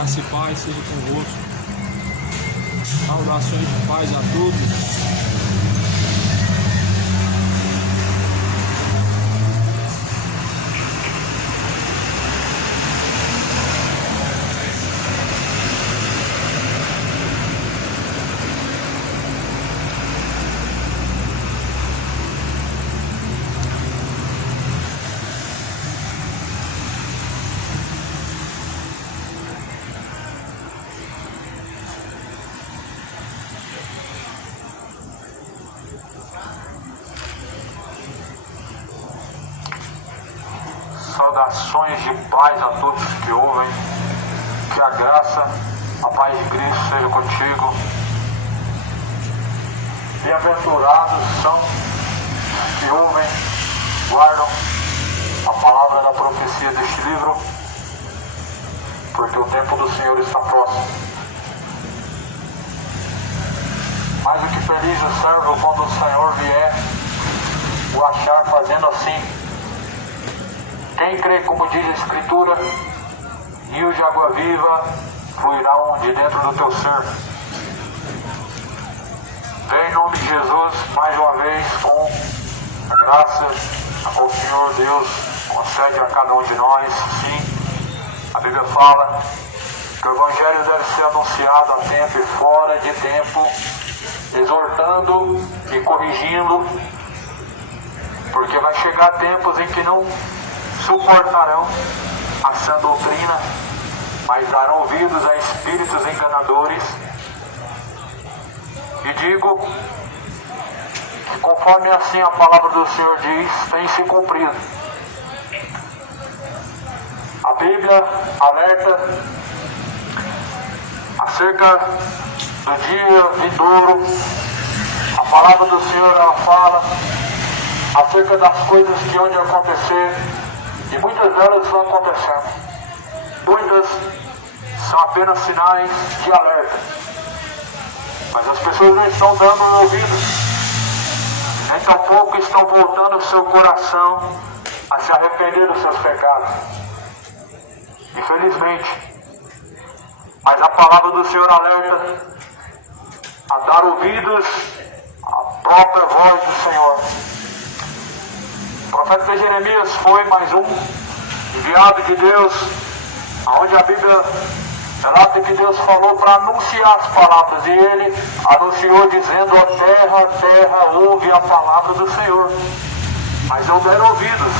Graça e paz seja convosco. Saudações de paz a todos. Saudações de paz a todos que ouvem, que a graça, a paz de Cristo seja contigo. Bem-aventurados são os que ouvem, guardam a palavra da profecia deste livro, porque o tempo do Senhor está próximo. Mais do que feliz o servo quando o Senhor vier o achar fazendo assim. Quem crê, como diz a Escritura, rios de água viva fluirão de dentro do teu ser. Vem em nome de Jesus, mais uma vez, com a graça ao Senhor Deus, concede a cada um de nós. Sim, a Bíblia fala que o Evangelho deve ser anunciado a tempo e fora de tempo, exortando e corrigindo, porque vai chegar tempos em que não suportarão a sã doutrina, mas darão ouvidos a espíritos enganadores. E digo que, conforme assim a palavra do Senhor diz, tem se cumprido. A Bíblia alerta acerca do dia vindouro. A palavra do Senhor ela fala acerca das coisas que hão de acontecer. E muitas delas estão acontecendo. Muitas são apenas sinais de alerta. Mas as pessoas não estão dando ouvidos. Nem tampouco estão voltando o seu coração a se arrepender dos seus pecados. Infelizmente. Mas a palavra do Senhor alerta a dar ouvidos à própria voz do Senhor. O profeta Jeremias foi mais um enviado de Deus, onde a Bíblia relata que Deus falou para anunciar as palavras, e ele anunciou dizendo: ó terra, terra, ouve a palavra do Senhor. Mas não deram ouvidos.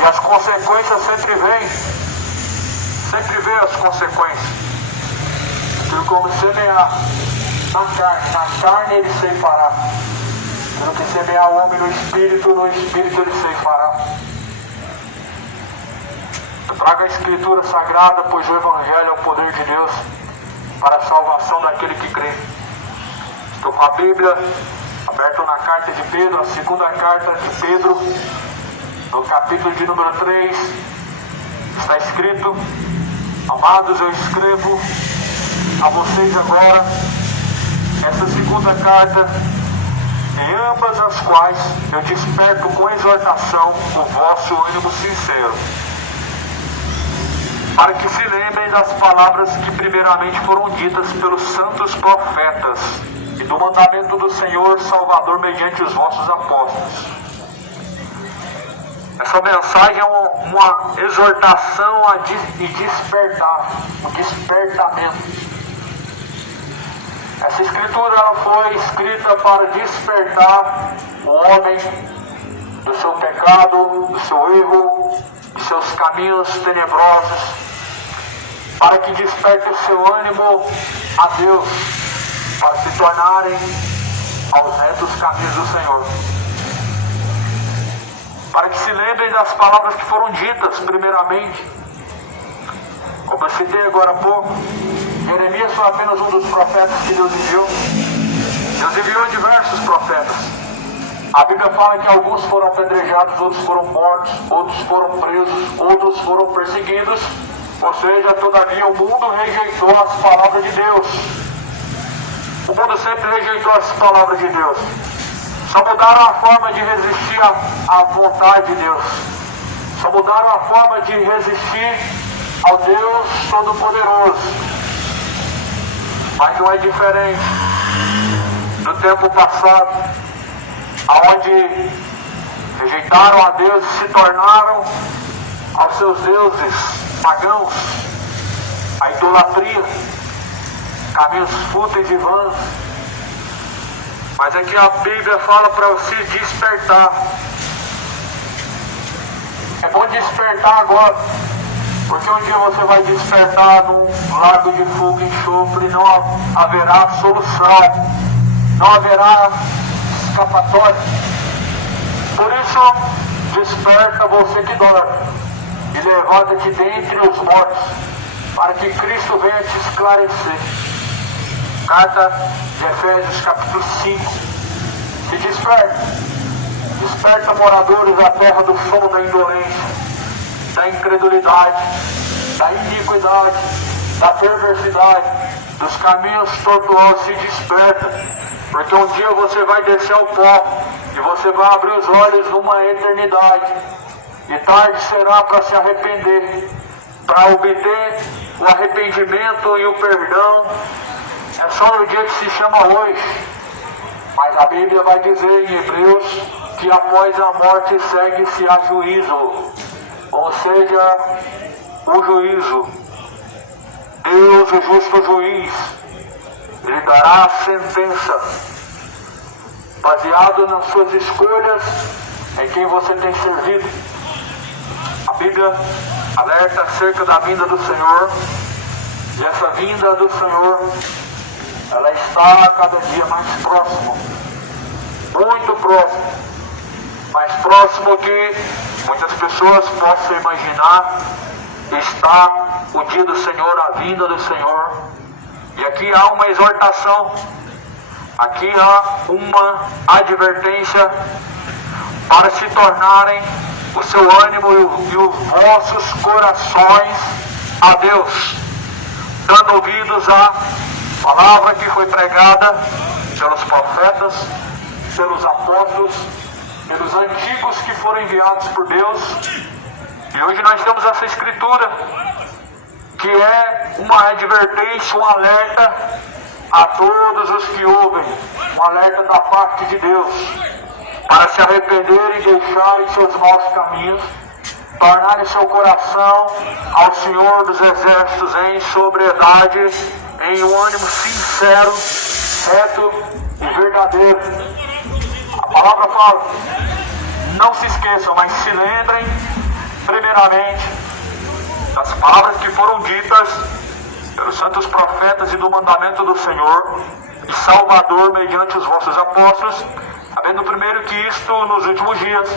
E as consequências sempre vêm. Sempre vêm as consequências. Porque como semear na carne ele ceifará. No que semear o homem no Espírito ele ceifará. Eu trago a Escritura Sagrada, pois o Evangelho é o poder de Deus para a salvação daquele que crê. Estou com a Bíblia aberta na carta de Pedro, a segunda carta de Pedro, no capítulo de número 3, está escrito: amados, eu escrevo a vocês agora essa segunda carta, em ambas as quais eu desperto com exortação o vosso ânimo sincero, para que se lembrem das palavras que primeiramente foram ditas pelos santos profetas, e do mandamento do Senhor Salvador mediante os vossos apóstolos. Essa mensagem é uma exortação e despertar, um despertamento. Essa escritura ela foi escrita para despertar o homem do seu pecado, do seu erro, de seus caminhos tenebrosos, para que desperte o seu ânimo a Deus, para se tornarem aos retos caminhos do Senhor. Para que se lembrem das palavras que foram ditas primeiramente. Como eu citei agora há pouco, Jeremias foi apenas um dos profetas que Deus enviou. Deus enviou diversos profetas. A Bíblia fala que alguns foram apedrejados, outros foram mortos, outros foram presos, outros foram perseguidos. Ou seja, todavia o mundo rejeitou as palavras de Deus. O mundo sempre rejeitou as palavras de Deus. Só mudaram a forma de resistir à vontade de Deus. só mudaram a forma de resistir ao Deus Todo-Poderoso. Mas não é diferente do tempo passado, onde rejeitaram a Deus e se tornaram aos seus deuses pagãos, a idolatria, caminhos fúteis e vãos. Mas aqui a Bíblia fala para você despertar. É bom despertar agora, porque um dia você vai despertar num lago de fogo e enxofre e não haverá solução, não haverá escapatória. Por isso, desperta você que dorme e levanta-te dentre os mortos, para que Cristo venha te esclarecer. Carta de Efésios capítulo 5. Se desperta. Desperta, moradores da terra do sono da indolência, da incredulidade, da iniquidade, da perversidade, dos caminhos tortuosos. Se desperta, porque um dia você vai descer ao pó e você vai abrir os olhos numa eternidade, e tarde será para se arrepender, para obter o arrependimento e o perdão. É só no dia que se chama hoje. Mas a Bíblia vai dizer em Hebreus que após a morte segue-se a juízo, ou seja, o juízo. Deus, o justo juiz, Ele dará a sentença baseado nas suas escolhas, em quem você tem servido. A Bíblia alerta acerca da vinda do Senhor, e essa vinda do Senhor, ela está cada dia mais próximo, muito próximo, mais próximo que muitas pessoas possam imaginar. Está o dia do Senhor, a vinda do Senhor. E aqui há uma exortação, aqui há uma advertência para se tornarem o seu ânimo e os vossos corações a Deus, dando ouvidos à palavra que foi pregada pelos profetas, pelos apóstolos, pelos antigos que foram enviados por Deus. E hoje nós temos essa escritura, que é uma advertência, um alerta a todos os que ouvem, um alerta da parte de Deus, para se arrependerem e deixarem seus maus caminhos, tornarem seu coração ao Senhor dos Exércitos em sobriedade, em um ânimo sincero, reto e verdadeiro. A palavra fala, não se esqueçam, mas se lembrem primeiramente das palavras que foram ditas pelos santos profetas e do mandamento do Senhor e Salvador mediante os vossos apóstolos, sabendo primeiro que isto nos últimos dias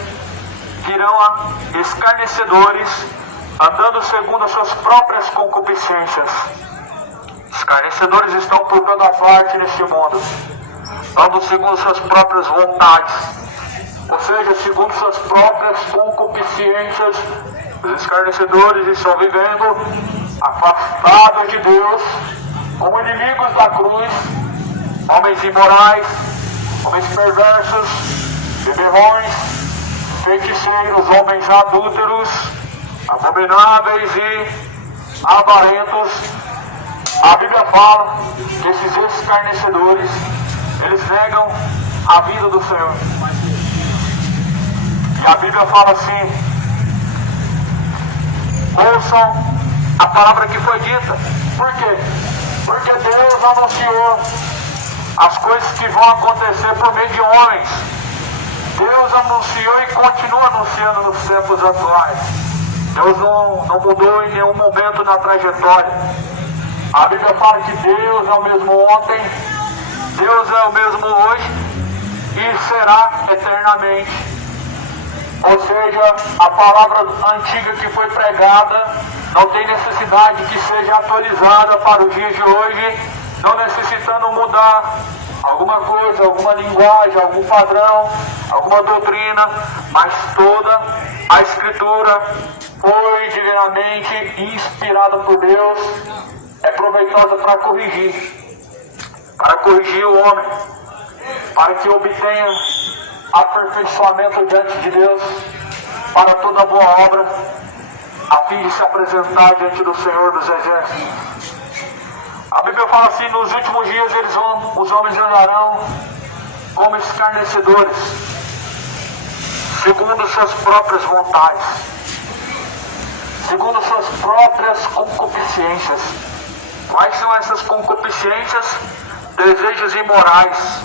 virão escarnecedores, andando segundo as suas próprias concupiscências. Escarnecedores estão por toda parte neste mundo, andando segundo suas próprias vontades, ou seja, segundo suas próprias concupiscências. Os escarnecedores estão vivendo afastados de Deus, como inimigos da cruz, homens imorais, homens perversos, beberrões, feiticeiros, homens adúlteros, abomináveis e avarentos. A Bíblia fala que esses escarnecedores, eles negam a vida do Senhor. E a Bíblia fala assim, ouçam a palavra que foi dita. Por quê? Porque Deus anunciou as coisas que vão acontecer por meio de homens. Deus anunciou e continua anunciando nos tempos atuais. Deus não mudou em nenhum momento na trajetória. A Bíblia fala que Deus é o mesmo ontem, Deus é o mesmo hoje e será eternamente. Ou seja, a palavra antiga que foi pregada não tem necessidade que seja atualizada para os dias de hoje, não necessitando mudar alguma coisa, alguma linguagem, algum padrão, alguma doutrina, mas toda a Escritura foi divinamente inspirada por Deus, é proveitosa para corrigir o homem, para que obtenha aperfeiçoamento diante de Deus. para toda boa obra, a fim de se apresentar diante do Senhor dos Exércitos. A Bíblia fala assim: nos últimos dias os homens andarão como escarnecedores, segundo suas próprias vontades, segundo suas próprias concupiscências. Quais são essas concupiscências? Desejos imorais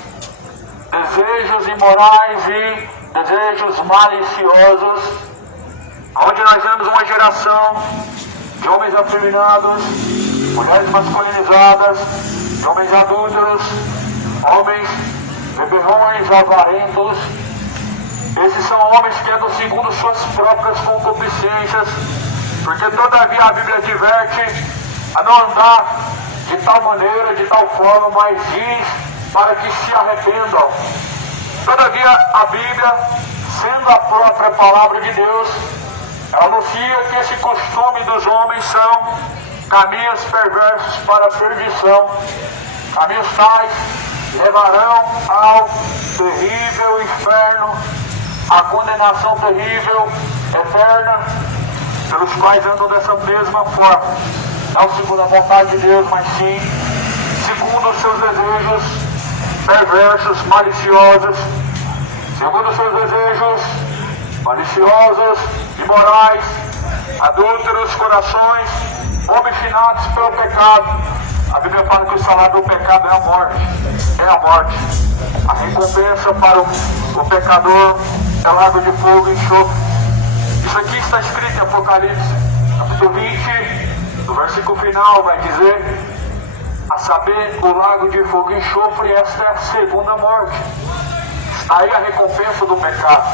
e desejos maliciosos, onde nós vemos uma geração de homens afeminados, mulheres masculinizadas, de homens adúlteros, homens beberrões, avarentos. Esses são homens que andam segundo suas próprias concupiscências, porque todavia a Bíblia adverte a não andar de tal maneira, de tal forma, mas diz para que se arrependam. Todavia a Bíblia, sendo a própria palavra de Deus, ela anuncia que esse costume dos homens são caminhos perversos para a perdição, caminhos tais levarão ao terrível inferno, a condenação terrível, eterna, pelos quais andam dessa mesma forma, não segundo a vontade de Deus, mas sim segundo os seus desejos perversos, maliciosos, segundo os seus desejos maliciosos, imorais, adúlteros, corações obstinados pelo pecado. A Bíblia fala que o salário do pecado é a morte. É a morte. A recompensa para o pecador é lago de fogo e enxofre. Isso aqui está escrito em Apocalipse, capítulo 20, no versículo final, vai dizer: a saber, o lago de fogo e enxofre, esta é a segunda morte. Está aí a recompensa do pecado,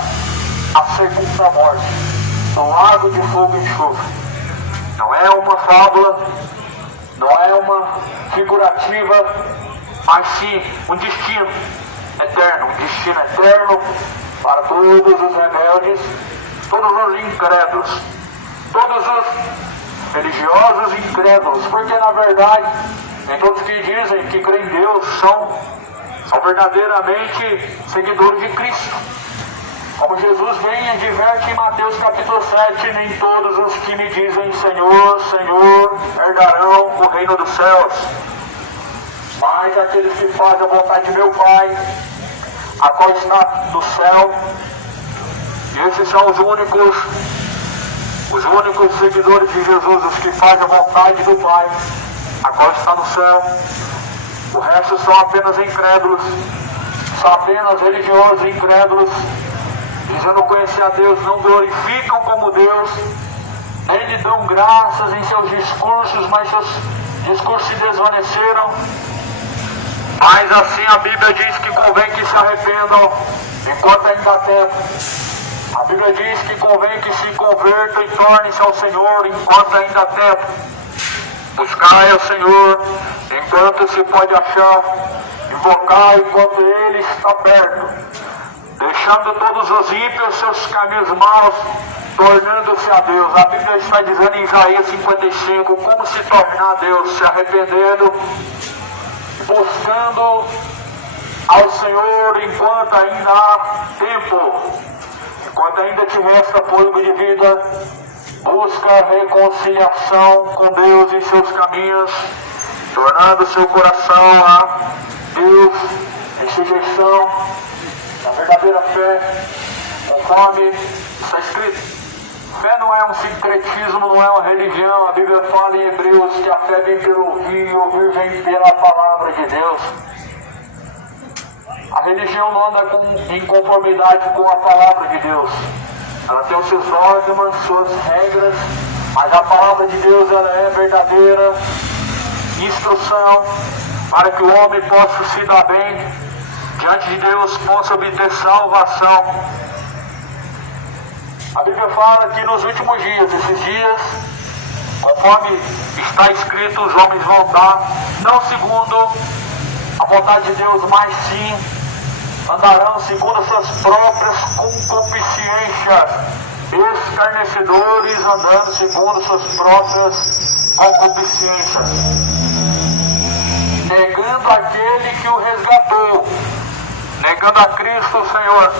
a segunda morte, o lago de fogo e enxofre. Não é uma fábula, não é uma figurativa, mas sim um destino eterno para todos os rebeldes, todos os incrédulos, todos os religiosos incrédulos, porque na verdade, nem todos que dizem que creem em Deus são verdadeiramente seguidores de Cristo. Como Jesus vem e adverte em Mateus capítulo 7, nem todos os que me dizem Senhor, Senhor, herdarão o reino dos céus, mas aqueles que fazem a vontade de meu Pai, a qual está no céu. E esses são os únicos seguidores de Jesus, os que fazem a vontade do Pai, a qual está no céu. O resto são apenas incrédulos, são apenas religiosos incrédulos, dizendo conhecer a Deus, não glorificam como Deus, nem lhe dão graças em seus discursos, mas seus discursos se desvaneceram. Mas assim a Bíblia diz que convém que se arrependam enquanto ainda há tempo. A Bíblia diz que convém que se convertam e tornem-se ao Senhor enquanto ainda há tempo. Buscai ao Senhor enquanto se pode achar, invocai enquanto Ele está perto, deixando todos os ímpios seus caminhos maus, tornando-se a Deus. A Bíblia está dizendo em Isaías 55 como se tornar a Deus: se arrependendo, buscando ao Senhor enquanto ainda há tempo, enquanto ainda te resta fôlego de vida. Busca reconciliação com Deus em seus caminhos, tornando seu coração a Deus em sujeição, na verdadeira fé, conforme está escrito. Fé não é um sincretismo, não é uma religião. A Bíblia fala em Hebreus que a fé vem pelo ouvir e ouvir vem pela palavra de Deus. A religião não anda em conformidade com a palavra de Deus. Ela tem os seus dogmas, suas regras, mas a palavra de Deus ela é verdadeira instrução para que o homem possa se dar bem diante de Deus, possa obter salvação. A Bíblia fala que nos últimos dias, esses dias, conforme está escrito, os homens vão dar, não segundo a vontade de Deus, mas sim andarão segundo as suas próprias concupiscências, escarnecedores andando segundo suas próprias concupiscências, negando aquele que o resgatou, negando a Cristo o Senhor,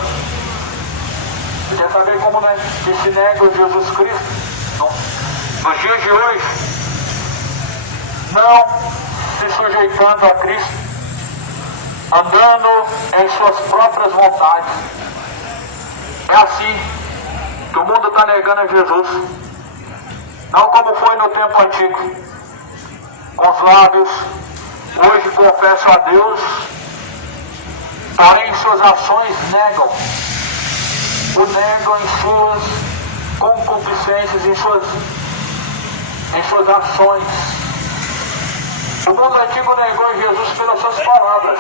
Quer saber como, né, que se nega Jesus Cristo? Nos dias de hoje, não se sujeitando a Cristo, andando em suas próprias vontades. É assim que o mundo está negando a Jesus. Não como foi no tempo antigo. Com os lábios, hoje confessam a Deus, porém suas ações negam. O negam em suas concupiscências, em suas ações. O mundo antigo negou Jesus pelas suas palavras.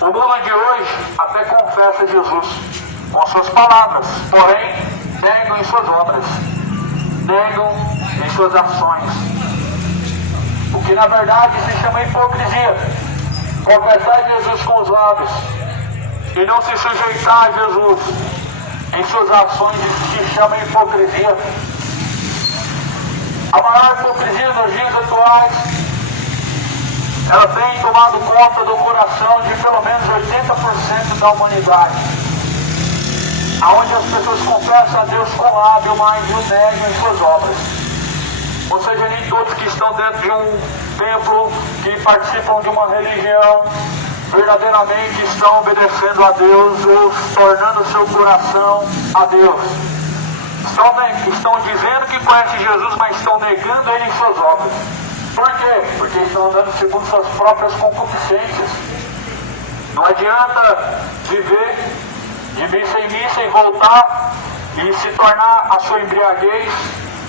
O mundo de hoje até confessa Jesus com suas palavras, porém negam em suas obras, negam em suas ações. O que na verdade se chama hipocrisia. Confessar Jesus com os lábios e não se sujeitar a Jesus em suas ações se chama hipocrisia. A maior hipocrisia nos dias atuais, ela tem tomado conta do coração de pelo menos 80% da humanidade, aonde as pessoas confessam a Deus com lábio, mas o negam em suas obras. Ou seja, nem todos que estão dentro de um templo, que participam de uma religião, verdadeiramente estão obedecendo a Deus ou tornando seu coração a Deus. Estão dizendo que conhecem Jesus, mas estão negando Ele em suas obras. Por quê? Porque estão andando segundo suas próprias concupiscências. Não adianta viver de missa em missa e voltar e se tornar a sua embriaguez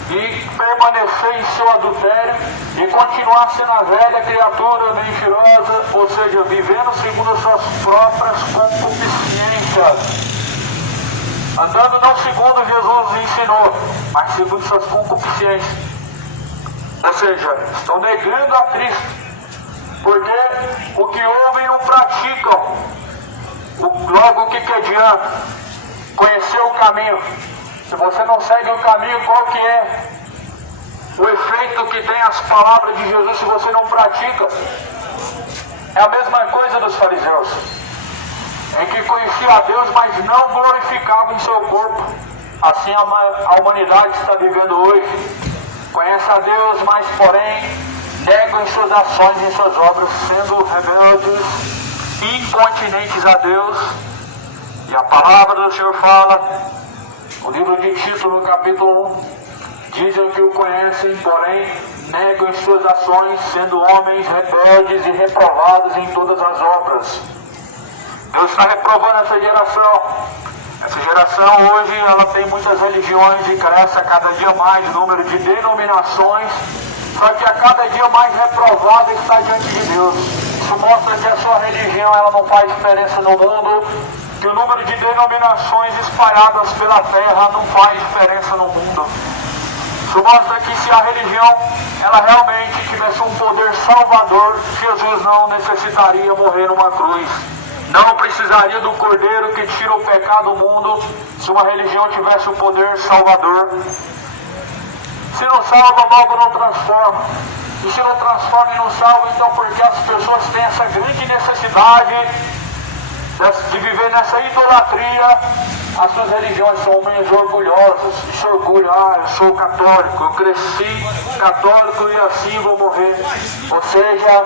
e permanecer em seu adultério e continuar sendo a velha criatura mentirosa, ou seja, vivendo segundo as suas próprias concupiscências. Andando não segundo Jesus ensinou, mas segundo suas concupiscências. Ou seja, estão negando a Cristo, porque o que ouvem não praticam. Logo, o que adianta? Conhecer o caminho. Se você não segue o caminho, qual que é o efeito que tem as palavras de Jesus se você não pratica? É a mesma coisa dos fariseus, em que conheciam a Deus, mas não glorificavam em seu corpo. Assim a humanidade está vivendo hoje. Conhece a Deus, mas porém negam em suas ações e em suas obras, sendo rebeldes, incontinentes a Deus. E a palavra do Senhor fala, o livro de Tito, no capítulo 1, dizem que o conhecem, porém negam em suas ações, sendo homens rebeldes e reprovados em todas as obras. Deus está reprovando essa geração. Essa geração hoje ela tem muitas religiões e cresce a cada dia mais o número de denominações, só que a cada dia mais reprovada está diante de Deus. Isso mostra que a sua religião ela não faz diferença no mundo, que o número de denominações espalhadas pela terra não faz diferença no mundo. Isso mostra que se a religião ela realmente tivesse um poder salvador, Jesus não necessitaria morrer numa cruz. Não precisaria do Cordeiro que tira o pecado do mundo se uma religião tivesse o poder salvador. Se não salva, logo não transforma. E se não transforma e não salva, então porque as pessoas têm essa grande necessidade de viver nessa idolatria, as suas religiões são homens orgulhosos, se orgulham, eu sou católico, eu cresci católico e assim vou morrer. Ou seja,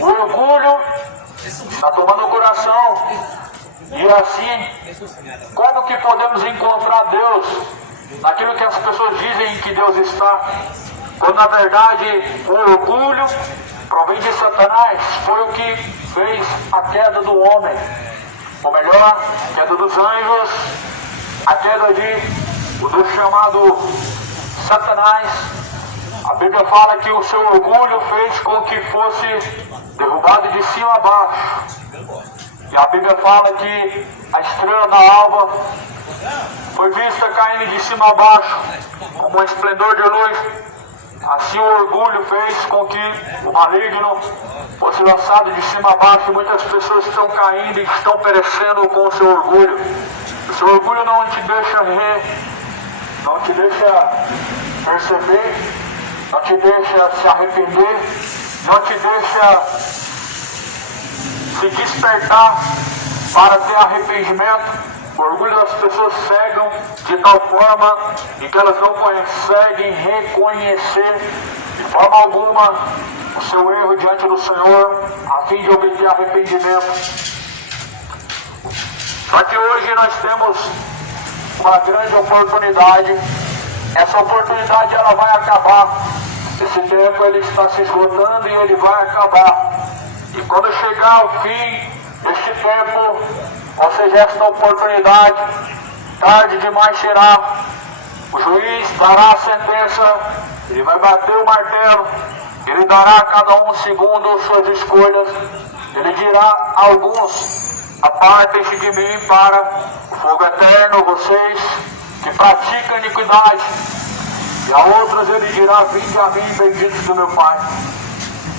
o orgulho está tomando o coração. E assim, como que podemos encontrar Deus naquilo que as pessoas dizem que Deus está? Quando na verdade o orgulho provém de Satanás, foi o que fez a queda do homem. Ou melhor, a queda dos anjos, a queda do chamado Satanás. A Bíblia fala que o seu orgulho fez com que fosse derrubado de cima a baixo. E a Bíblia fala que a estrela da alva foi vista caindo de cima a baixo, como um esplendor de luz. Assim o orgulho fez com que o maligno fosse lançado de cima a baixo. E muitas pessoas estão caindo e estão perecendo com o seu orgulho. O seu orgulho não te deixa não te deixa perceber, não te deixa se arrepender, não te deixa se despertar para ter arrependimento. O orgulho das pessoas cegam de tal forma em que elas não conseguem reconhecer de forma alguma o seu erro diante do Senhor, a fim de obter arrependimento. Só que hoje nós temos uma grande oportunidade. Essa oportunidade ela vai acabar. Esse tempo ele está se esgotando e ele vai acabar. E quando chegar ao fim deste tempo, ou seja, esta oportunidade, tarde demais será. O juiz dará a sentença, ele vai bater o martelo, ele dará a cada um segundo suas escolhas. Ele dirá a alguns: apartem-se de mim para o fogo eterno, vocês que praticam iniquidade. E a outras ele dirá: vinde a mim, benditos do meu Pai.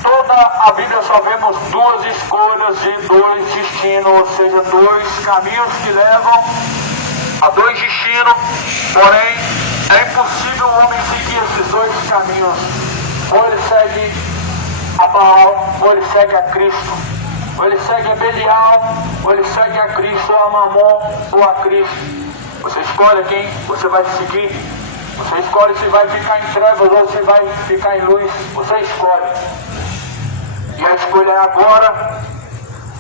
Toda a Bíblia só vemos duas escolhas e dois destinos, ou seja, dois caminhos que levam a dois destinos. Porém, é impossível o homem seguir esses dois caminhos. Ou ele segue a Baal, ou ele segue a Cristo. Ou ele segue a Belial, ou ele segue a Cristo, ou a Mamon, ou a Cristo. Você escolhe quem você vai seguir. Você escolhe se vai ficar em trevas ou se vai ficar em luz. Você escolhe. E a escolha é agora,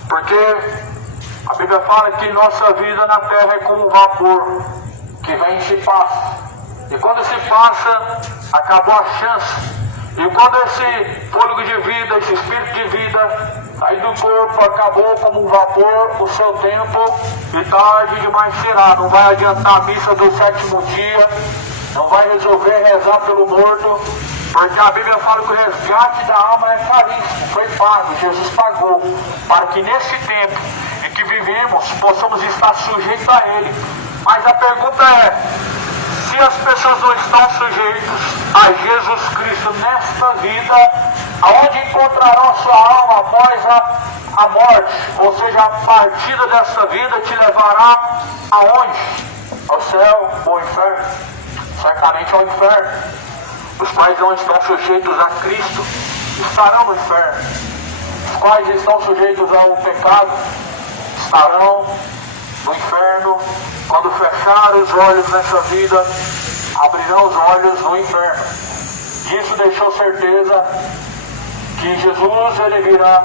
porque a Bíblia fala que nossa vida na terra é como um vapor, que vem e se passa. E quando se passa, acabou a chance. E quando esse fôlego de vida, esse espírito de vida sair do corpo, acabou como um vapor o seu tempo, e tarde demais será. Não vai adiantar a missa do sétimo dia, não vai resolver rezar pelo morto, porque a Bíblia fala que o resgate da alma é caríssimo, foi pago, Jesus pagou, para que nesse tempo em que vivemos, possamos estar sujeitos a Ele. Mas a pergunta é, se as pessoas não estão sujeitas a Jesus Cristo nesta vida, aonde encontrarão sua alma após a morte? Ou seja, a partida desta vida te levará aonde? Ao céu ou ao inferno? Certamente ao inferno. Os quais não estão sujeitos a Cristo estarão no inferno. Os quais estão sujeitos ao pecado estarão no inferno. Quando fechar os olhos nessa vida, abrirão os olhos no inferno. Isso deixou certeza que Jesus ele virá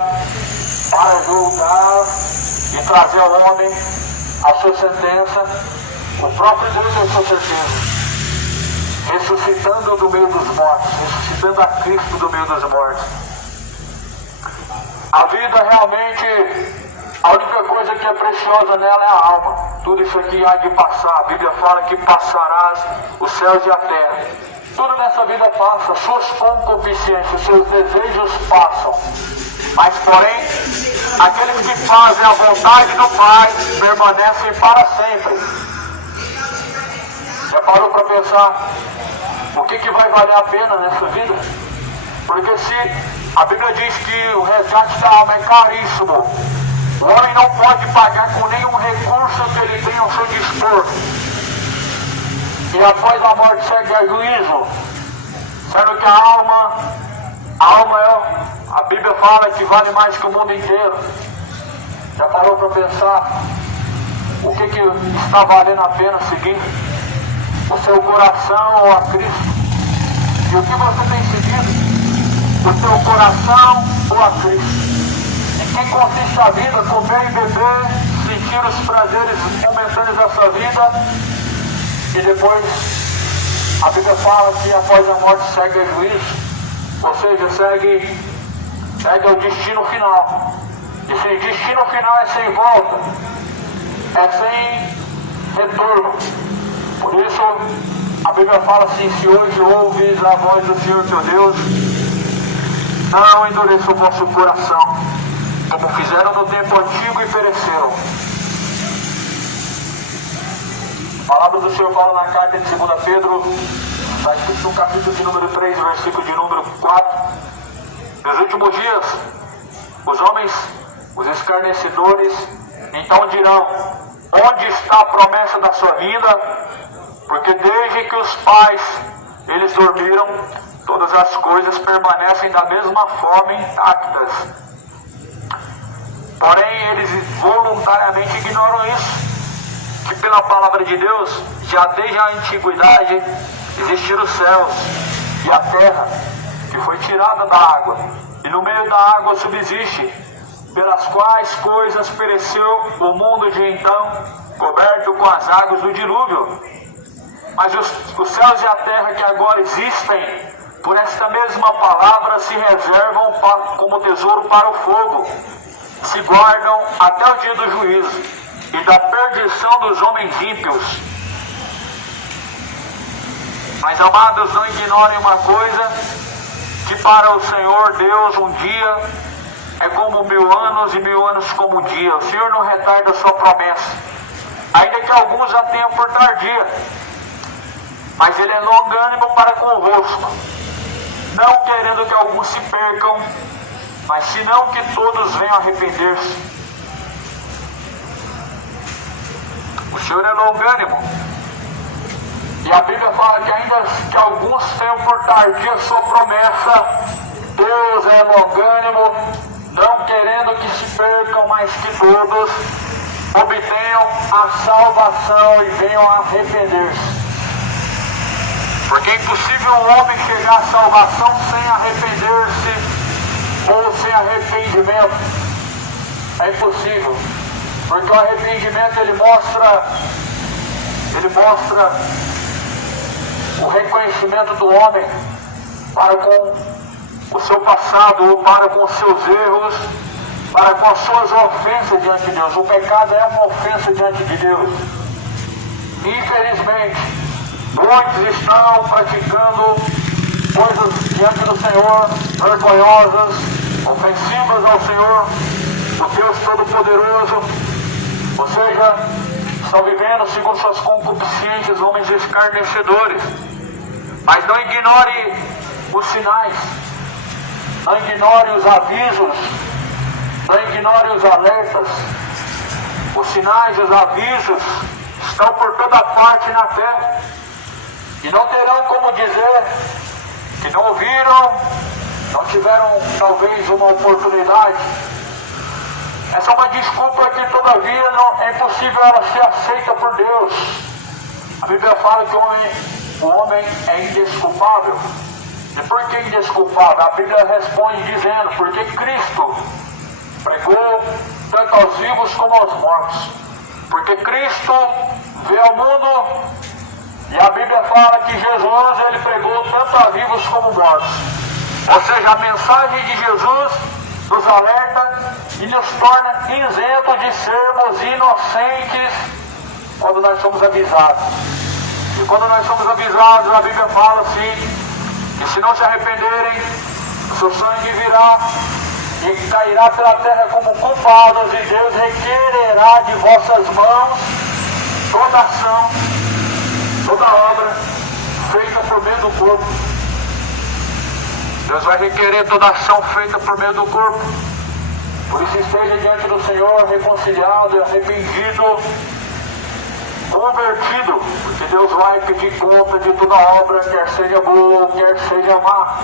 para julgar e trazer ao homem a sua sentença. O próprio Deus deixou certeza, ressuscitando do meio dos mortos, ressuscitando a Cristo do meio dos mortos. A vida realmente, a única coisa que é preciosa nela é a alma. Tudo isso aqui há de passar. A Bíblia fala que passarás os céus e a terra. Tudo nessa vida passa, suas concupiscências, seus desejos passam. Mas porém, aqueles que fazem a vontade do Pai permanecem para sempre. Já parou para pensar o que vai valer a pena nessa vida? Porque se a Bíblia diz que o resgate da alma é caríssimo, o homem não pode pagar com nenhum recurso que ele tenha ao seu dispor. E após a morte segue a juízo, sendo que a alma a Bíblia fala que vale mais que o mundo inteiro. Já parou para pensar o que está valendo a pena seguir? O seu coração ou a Cristo? E o que você tem seguido? O seu coração ou a Cristo? Em que consiste a vida? Comer e beber, sentir os prazeres momentâneos da sua vida, e depois a Bíblia fala que após a morte segue o juízo, ou seja, segue o destino final. Esse destino final é sem volta, é sem retorno. Por isso a Bíblia fala assim: se hoje ouves a voz do Senhor teu Deus, não endureça o vosso coração, como fizeram no tempo antigo e pereceram. A palavra do Senhor fala na carta de 2 Pedro, está escrito no capítulo de número 3, versículo de número 4. Nos últimos dias, os homens, os escarnecedores, então dirão: onde está a promessa da sua vinda? Porque desde que os pais, eles dormiram, todas as coisas permanecem da mesma forma intactas. Porém, eles voluntariamente ignoram isso, que pela palavra de Deus, já desde a antiguidade, existiram os céus e a terra, que foi tirada da água, e no meio da água subsiste, pelas quais coisas pereceu o mundo de então, coberto com as águas do dilúvio. Mas os céus e a terra que agora existem, por esta mesma palavra, se reservam como tesouro para o fogo, se guardam até o dia do juízo e da perdição dos homens ímpios. Mas, amados, não ignorem uma coisa, que para o Senhor Deus um dia é como 1000 anos e 1000 anos como um dia. O Senhor não retarda a sua promessa, ainda que alguns a tenham por tardia, mas Ele é longânimo para convosco, não querendo que alguns se percam, mas senão que todos venham arrepender-se. O Senhor é longânimo, e a Bíblia fala que ainda que alguns tenham por tardia a sua promessa, Deus é longânimo, não querendo que se percam, mas que todos obtenham a salvação e venham a arrepender-se. Porque é impossível um homem chegar à salvação sem arrepender-se ou sem arrependimento. É impossível. Porque o arrependimento ele mostra o reconhecimento do homem para com o seu passado, ou para com os seus erros, para com as suas ofensas diante de Deus. O pecado é uma ofensa diante de Deus. Infelizmente, muitos estão praticando coisas diante do Senhor, vergonhosas, ofensivas ao Senhor, o Deus Todo-Poderoso, ou seja, estão vivendo segundo suas concupiscências, homens escarnecedores. Mas não ignore os sinais, não ignore os avisos, não ignore os alertas. Os sinais e os avisos estão por toda parte na terra. E não terão como dizer que não ouviram, não tiveram talvez uma oportunidade. Essa é uma desculpa que todavia não é impossível ela ser aceita por Deus. A Bíblia fala que o homem é indesculpável. E por que indesculpável? A Bíblia responde dizendo, porque Cristo pregou tanto aos vivos como aos mortos. Porque Cristo veio ao mundo. E a Bíblia fala que Jesus, ele pregou tanto a vivos como mortos. Ou seja, a mensagem de Jesus nos alerta e nos torna isentos de sermos inocentes quando nós somos avisados. E quando nós somos avisados, a Bíblia fala assim, que se não se arrependerem, o seu sangue virá e cairá pela terra como culpados, e Deus requererá de vossas mãos toda ação, toda obra feita por meio do corpo. Deus vai requerer toda ação feita por meio do corpo. Por isso esteja diante do Senhor reconciliado, arrependido, convertido, porque Deus vai pedir conta de toda obra, quer seja boa, quer seja má.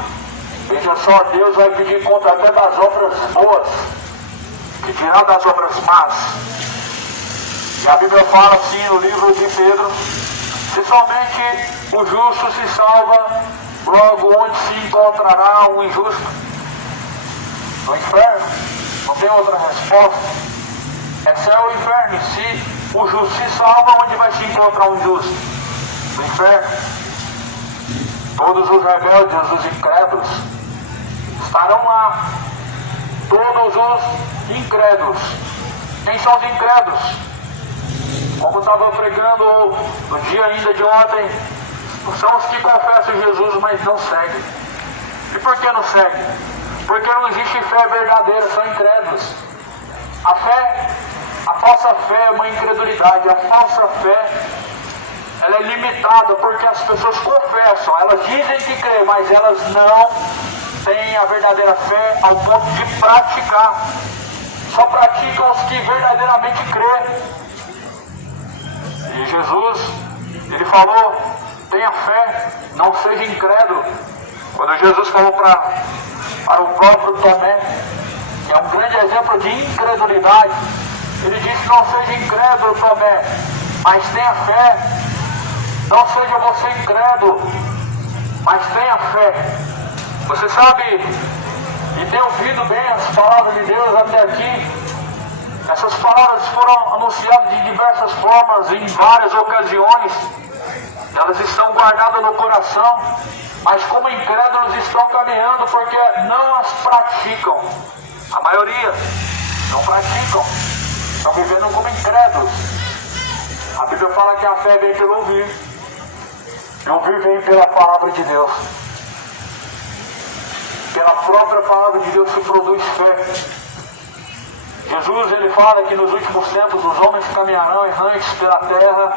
Veja só, Deus vai pedir conta até das obras boas, que dirá das obras más. E a Bíblia fala assim no livro de Pedro, se somente o justo se salva, logo onde se encontrará um injusto? No inferno? Não tem outra resposta. É céu ou inferno. Se o justo se salva, onde vai se encontrar um injusto? No inferno. Todos os rebeldes, os incrédulos, estarão lá. Todos os incrédulos. Quem são os incrédulos? Como estava pregando no dia ainda de ontem, são os que confessam Jesus, mas não seguem. E por que não seguem? Porque não existe fé verdadeira, são incrédulos. A falsa fé é uma incredulidade. A falsa fé, ela é limitada porque as pessoas confessam, elas dizem que creem, mas elas não têm a verdadeira fé ao ponto de praticar. Só praticam os que verdadeiramente creem. E Jesus, ele falou, tenha fé, não seja incrédulo. Quando Jesus falou para o próprio Tomé, que é um grande exemplo de incredulidade, ele disse, não seja incrédulo, Tomé, mas tenha fé. Não seja você incrédulo, mas tenha fé. Você sabe e tem ouvido bem as palavras de Deus até aqui. Essas palavras foram anunciadas de diversas formas, em várias ocasiões. Elas estão guardadas no coração, mas como incrédulos estão caminhando porque não as praticam. A maioria não praticam, estão vivendo como incrédulos. A Bíblia fala que a fé vem pelo ouvir, e ouvir vem pela palavra de Deus. Pela própria palavra de Deus se produz fé. Jesus, ele fala que nos últimos tempos os homens caminharão errantes pela terra,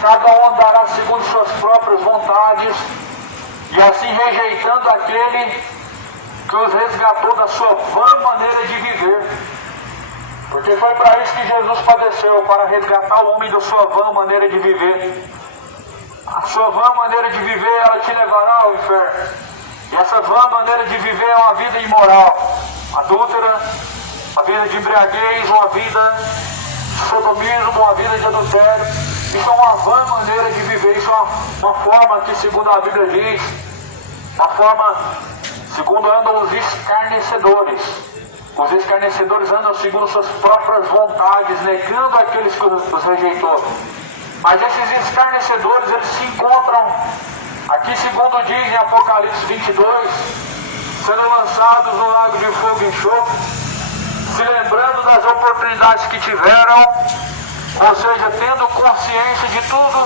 cada um andará segundo suas próprias vontades, e assim rejeitando aquele que os resgatou da sua vã maneira de viver. Porque foi para isso que Jesus padeceu, para resgatar o homem da sua vã maneira de viver. A sua vã maneira de viver, ela te levará ao inferno. E essa vã maneira de viver é uma vida imoral, adúltera, uma vida de embriaguez, uma vida de sodomismo, uma vida de adultério. Isso é uma vã maneira de viver. Isso é uma forma que, segundo a Bíblia diz, uma forma, segundo andam os escarnecedores. Os escarnecedores andam segundo suas próprias vontades, negando aqueles que os rejeitou. Mas esses escarnecedores, eles se encontram aqui, segundo diz em Apocalipse 22, sendo lançados no lago de fogo e enxofre, se lembrando das oportunidades que tiveram, ou seja, tendo consciência de tudo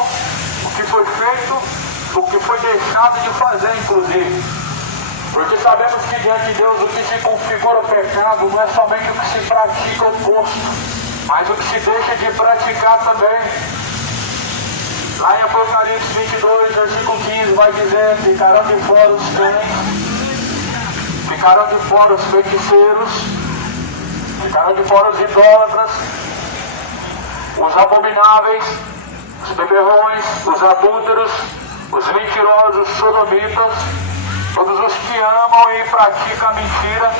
o que foi feito, o que foi deixado de fazer, inclusive. Porque sabemos que diante de Deus o que se configura o pecado não é somente o que se pratica oposto, mas o que se deixa de praticar também. Lá em Apocalipse 22, versículo 15, vai dizer: ficarão de fora os cães, ficarão de fora os feiticeiros, ficarão de fora os idólatras, os abomináveis, os beberrões, os adúlteros, os mentirosos, os sodomitas, todos os que amam e praticam a mentira.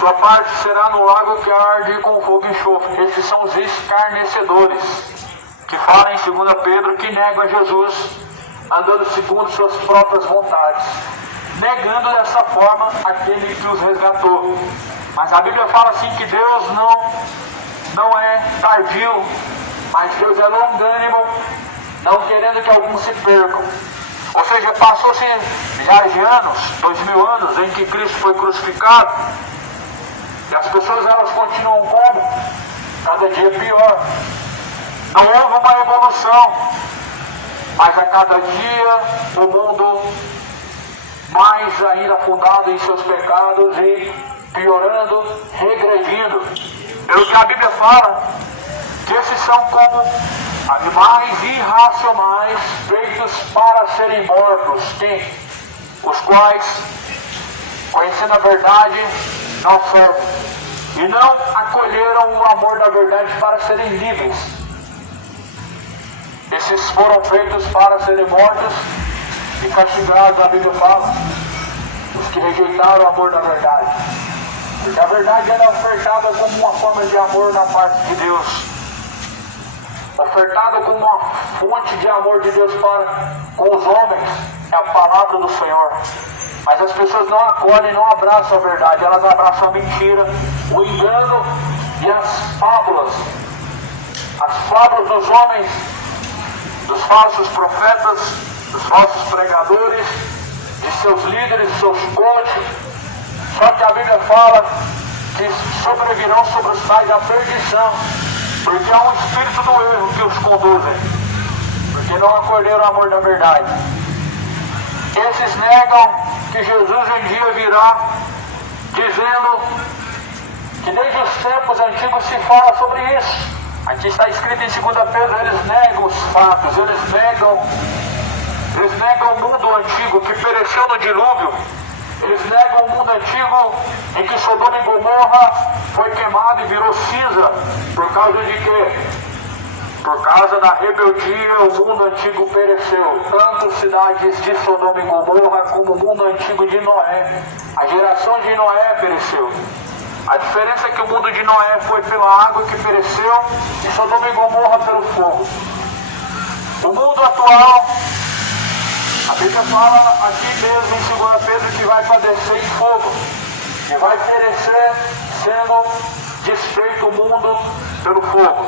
Sua parte será no lago que arde com fogo e enxofre. Esses são os escarnecedores, que falam em 2 Pedro que negam a Jesus, andando segundo suas próprias vontades, negando dessa forma aquele que os resgatou. Mas a Bíblia fala assim que Deus não é tardio, mas Deus é longânimo, não querendo que alguns se percam. Ou seja, passou-se milhares de anos, 2000 anos, em que Cristo foi crucificado, e as pessoas elas continuam como? Cada dia pior. Não houve uma evolução, mas a cada dia o mundo mais ainda afundado em seus pecados e piorando, regredindo. Pelo que a Bíblia fala, que esses são como animais irracionais feitos para serem mortos, sim, os quais, conhecendo a verdade, não servem e não acolheram o amor da verdade para serem livres. Esses foram feitos para serem mortos e castigados, a Bíblia fala, os que rejeitaram o amor da verdade. Porque a verdade era ofertada como uma forma de amor da parte de Deus, ofertada como uma fonte de amor de Deus para com os homens, é a palavra do Senhor. Mas as pessoas não acolhem, não abraçam a verdade, elas abraçam a mentira, o engano e as fábulas dos homens, dos falsos profetas, dos falsos pregadores, de seus líderes, de seus coaches. Só que a Bíblia fala que sobrevirão sobre os tais a perdição, porque há um espírito do erro que os conduzem, porque não acolheram o amor da verdade. Esses negam que Jesus um dia virá, dizendo que desde os tempos antigos se fala sobre isso. Aqui está escrito em 2 Pedro, eles negam os fatos, eles negam o mundo antigo que pereceu no dilúvio. Eles negam o mundo antigo em que Sodoma e Gomorra foi queimado e virou cinza. Por causa de quê? Por causa da rebeldia, o mundo antigo pereceu. Tanto cidades de Sodoma e Gomorra como o mundo antigo de Noé. A geração de Noé pereceu. A diferença é que o mundo de Noé foi pela água que pereceu e Sodoma e Gomorra pelo fogo. O mundo atual, a Bíblia fala aqui mesmo em 2 Pedro que vai padecer em fogo, que vai perecer sendo desfeito o mundo pelo fogo.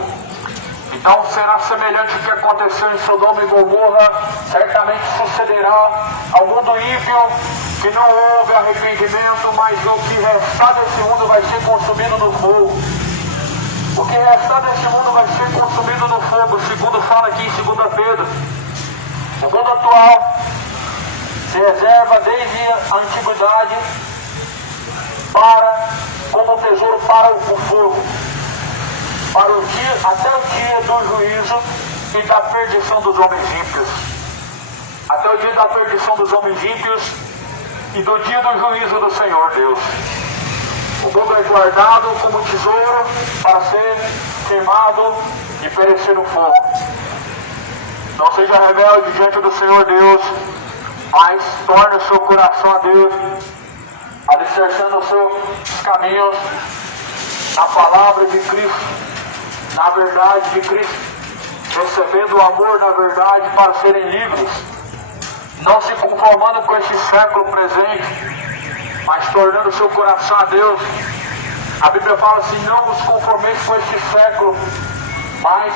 Então será semelhante ao que aconteceu em Sodoma e Gomorra, certamente sucederá ao mundo ímpio, que não houve arrependimento, mas o que restar desse mundo vai ser consumido no fogo. O que restar desse mundo vai ser consumido no fogo, segundo fala aqui em 2 Pedro. O mundo atual se reserva desde a antiguidade como tesouro para o fogo, até o dia do juízo e da perdição dos homens ímpios. Até o dia da perdição dos homens ímpios e do dia do juízo do Senhor Deus. O mundo é guardado como tesouro para ser queimado e perecer no fogo. Não seja rebelde diante do Senhor Deus, mas torne o seu coração a Deus, alicerçando os seus caminhos na palavra de Cristo, na verdade de Cristo, recebendo o amor da verdade para serem livres, não se conformando com este século presente, mas tornando o seu coração a Deus. A Bíblia fala assim: não vos conformeis com este século, mas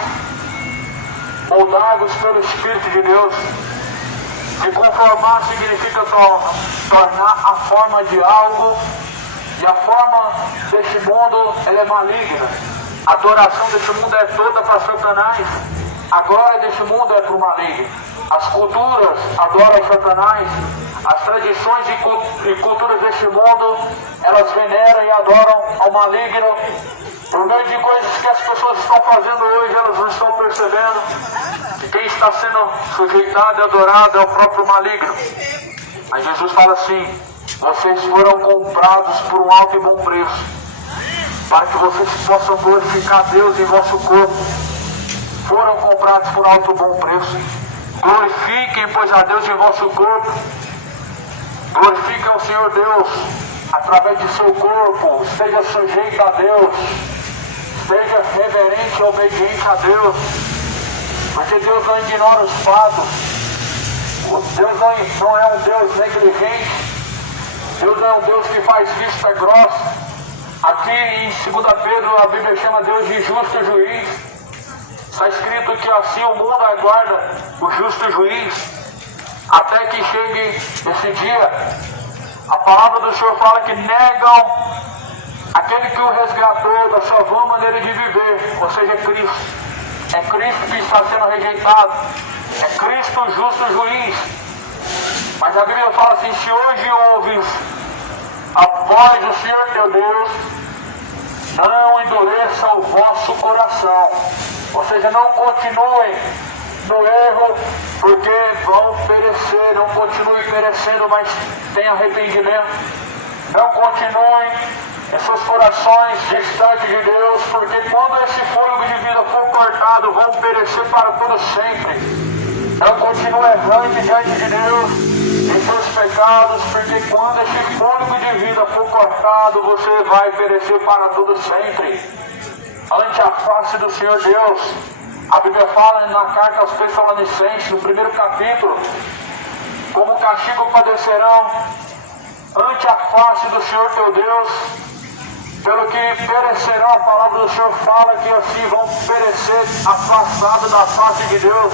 moldai-vos pelo Espírito de Deus. Se conformar significa tornar a forma de algo, e a forma deste mundo ela é maligna. A adoração deste mundo é toda para Satanás. A glória deste mundo é para o maligno. As culturas adoram Satanás. As tradições e culturas deste mundo, elas veneram e adoram ao maligno. Por meio de coisas que as pessoas estão fazendo hoje, elas não estão percebendo. E quem está sendo sujeitado e adorado é o próprio maligno. Mas Jesus fala assim: vocês foram comprados por um alto e bom preço, para que vocês possam glorificar Deus em vosso corpo. Foram comprados por alto e bom preço. Glorifiquem, pois, a Deus em vosso corpo. Glorifiquem o Senhor Deus através de seu corpo. Esteja sujeito a Deus. Seja reverente e obediente a Deus. Porque Deus não ignora os fatos. Deus não é um Deus negligente. Deus não é um Deus que faz vista grossa. Aqui em 2 Pedro a Bíblia chama Deus de justo juiz. Está escrito que assim o mundo aguarda o justo juiz, até que chegue esse dia. A palavra do Senhor fala que negam aquele que o resgatou da sua vã maneira de viver, ou seja, Cristo. É Cristo que está sendo rejeitado. É Cristo o justo juiz. Mas a Bíblia fala assim: se hoje ouves a voz do Senhor teu Deus, não endureça o vosso coração. Ou seja, não continuem no erro, porque vão perecer. Não continuem perecendo, mas tenham arrependimento. Não continuem em seus corações distantes de Deus, porque quando esse fôlego de vida for cortado, vão perecer para todo sempre. Não continue errante diante de Deus em seus pecados, porque quando esse fôlego de vida for cortado, você vai perecer para todo sempre. Ante a face do Senhor Deus. A Bíblia fala na carta aos Tessalonicenses, no 1º capítulo: como castigo padecerão ante a face do Senhor teu Deus, pelo que perecerão. A palavra do Senhor fala que assim vão perecer afastados da face de Deus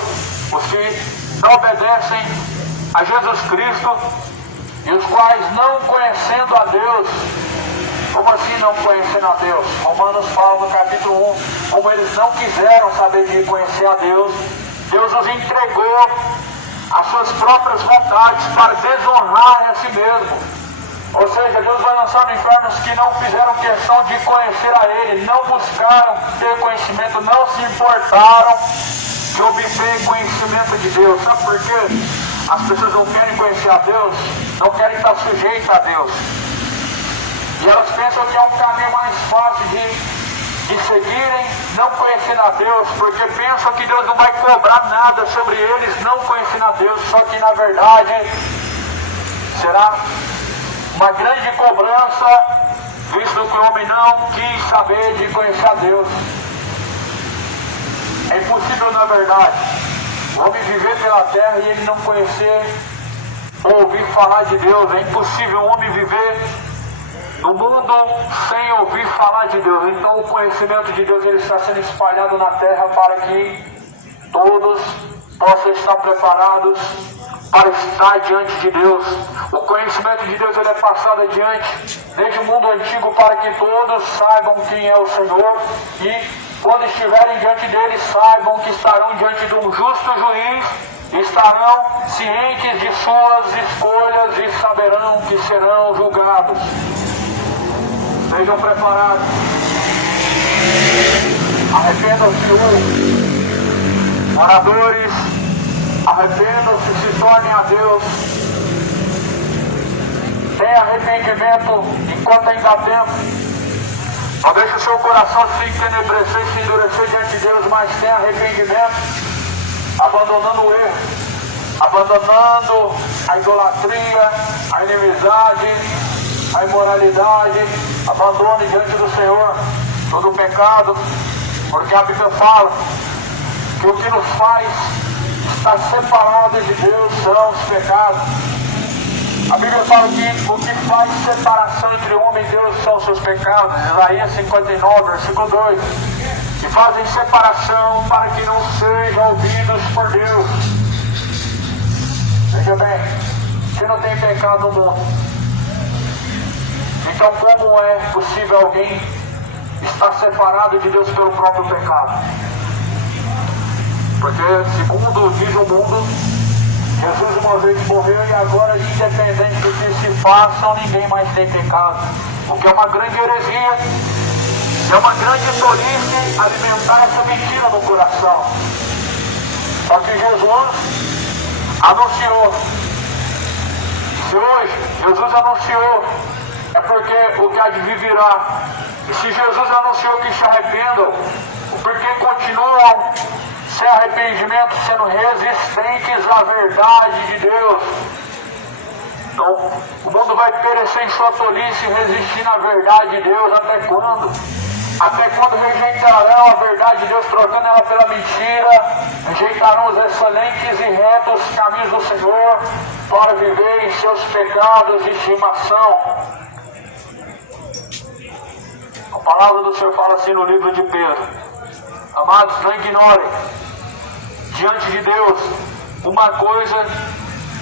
os que não obedecem a Jesus Cristo, e os quais, não conhecendo a Deus. Como assim não conhecendo a Deus? Romanos fala no capítulo 1, como eles não quiseram saber de conhecer a Deus, Deus os entregou às suas próprias vontades para desonrar a si mesmo. Ou seja, Deus vai lançar no inferno os que não fizeram questão de conhecer a Ele, não buscaram ter conhecimento, não se importaram de obter conhecimento de Deus. Sabe por quê? As pessoas não querem conhecer a Deus, não querem estar sujeitas a Deus. E elas pensam que é um caminho mais fácil de seguirem, não conhecendo a Deus, porque pensam que Deus não vai cobrar nada sobre eles, não conhecendo a Deus. Só que na verdade será uma grande cobrança visto que o homem não quis saber de conhecer a Deus. É impossível, na verdade, o homem viver pela terra e ele não conhecer ou ouvir falar de Deus. É impossível o homem viver no mundo sem ouvir falar de Deus. Então o conhecimento de Deus ele está sendo espalhado na terra para que todos possam estar preparados para estar diante de Deus. O conhecimento de Deus ele é passado adiante desde o mundo antigo para que todos saibam quem é o Senhor e quando estiverem diante dele saibam que estarão diante de um justo juiz, estarão cientes de suas escolhas e saberão que serão julgados. Sejam preparados. Arrependam-se hoje. Oradores, arrependam-se, se tornem a Deus. Tenha arrependimento enquanto ainda há tempo. Não deixe o seu coração se entenebrecer e se endurecer diante de Deus, mas tenha arrependimento, abandonando o erro, abandonando a idolatria, a inimizade, a imoralidade. Abandone diante do Senhor todo o pecado, porque a Bíblia fala que o que nos faz estar separados de Deus são os pecados. A Bíblia fala que o que faz separação entre o homem e Deus são os seus pecados. Isaías 59, versículo 2. Que fazem separação para que não sejam ouvidos por Deus. Veja bem, se não tem pecado no mundo, então como é possível alguém estar separado de Deus pelo próprio pecado? Porque segundo diz o mundo, Jesus uma vez morreu e agora, independente do que se façam, ninguém mais tem pecado. O que é uma grande heresia, é uma grande tolice alimentar essa mentira no coração. Só que Jesus anunciou. Se hoje Jesus anunciou, é porque o que há de vir virá. E se Jesus anunciou que se arrependam, porque continuam sem arrependimento, sendo resistentes à verdade de Deus. Então, o mundo vai perecer em sua tolice, resistindo à verdade de Deus. Até quando? Até quando rejeitarão a verdade de Deus, trocando ela pela mentira? Rejeitarão os excelentes e retos caminhos do Senhor para viver em seus pecados de estimação. A palavra do Senhor fala assim no livro de Pedro: amados, não ignorem diante de Deus uma coisa,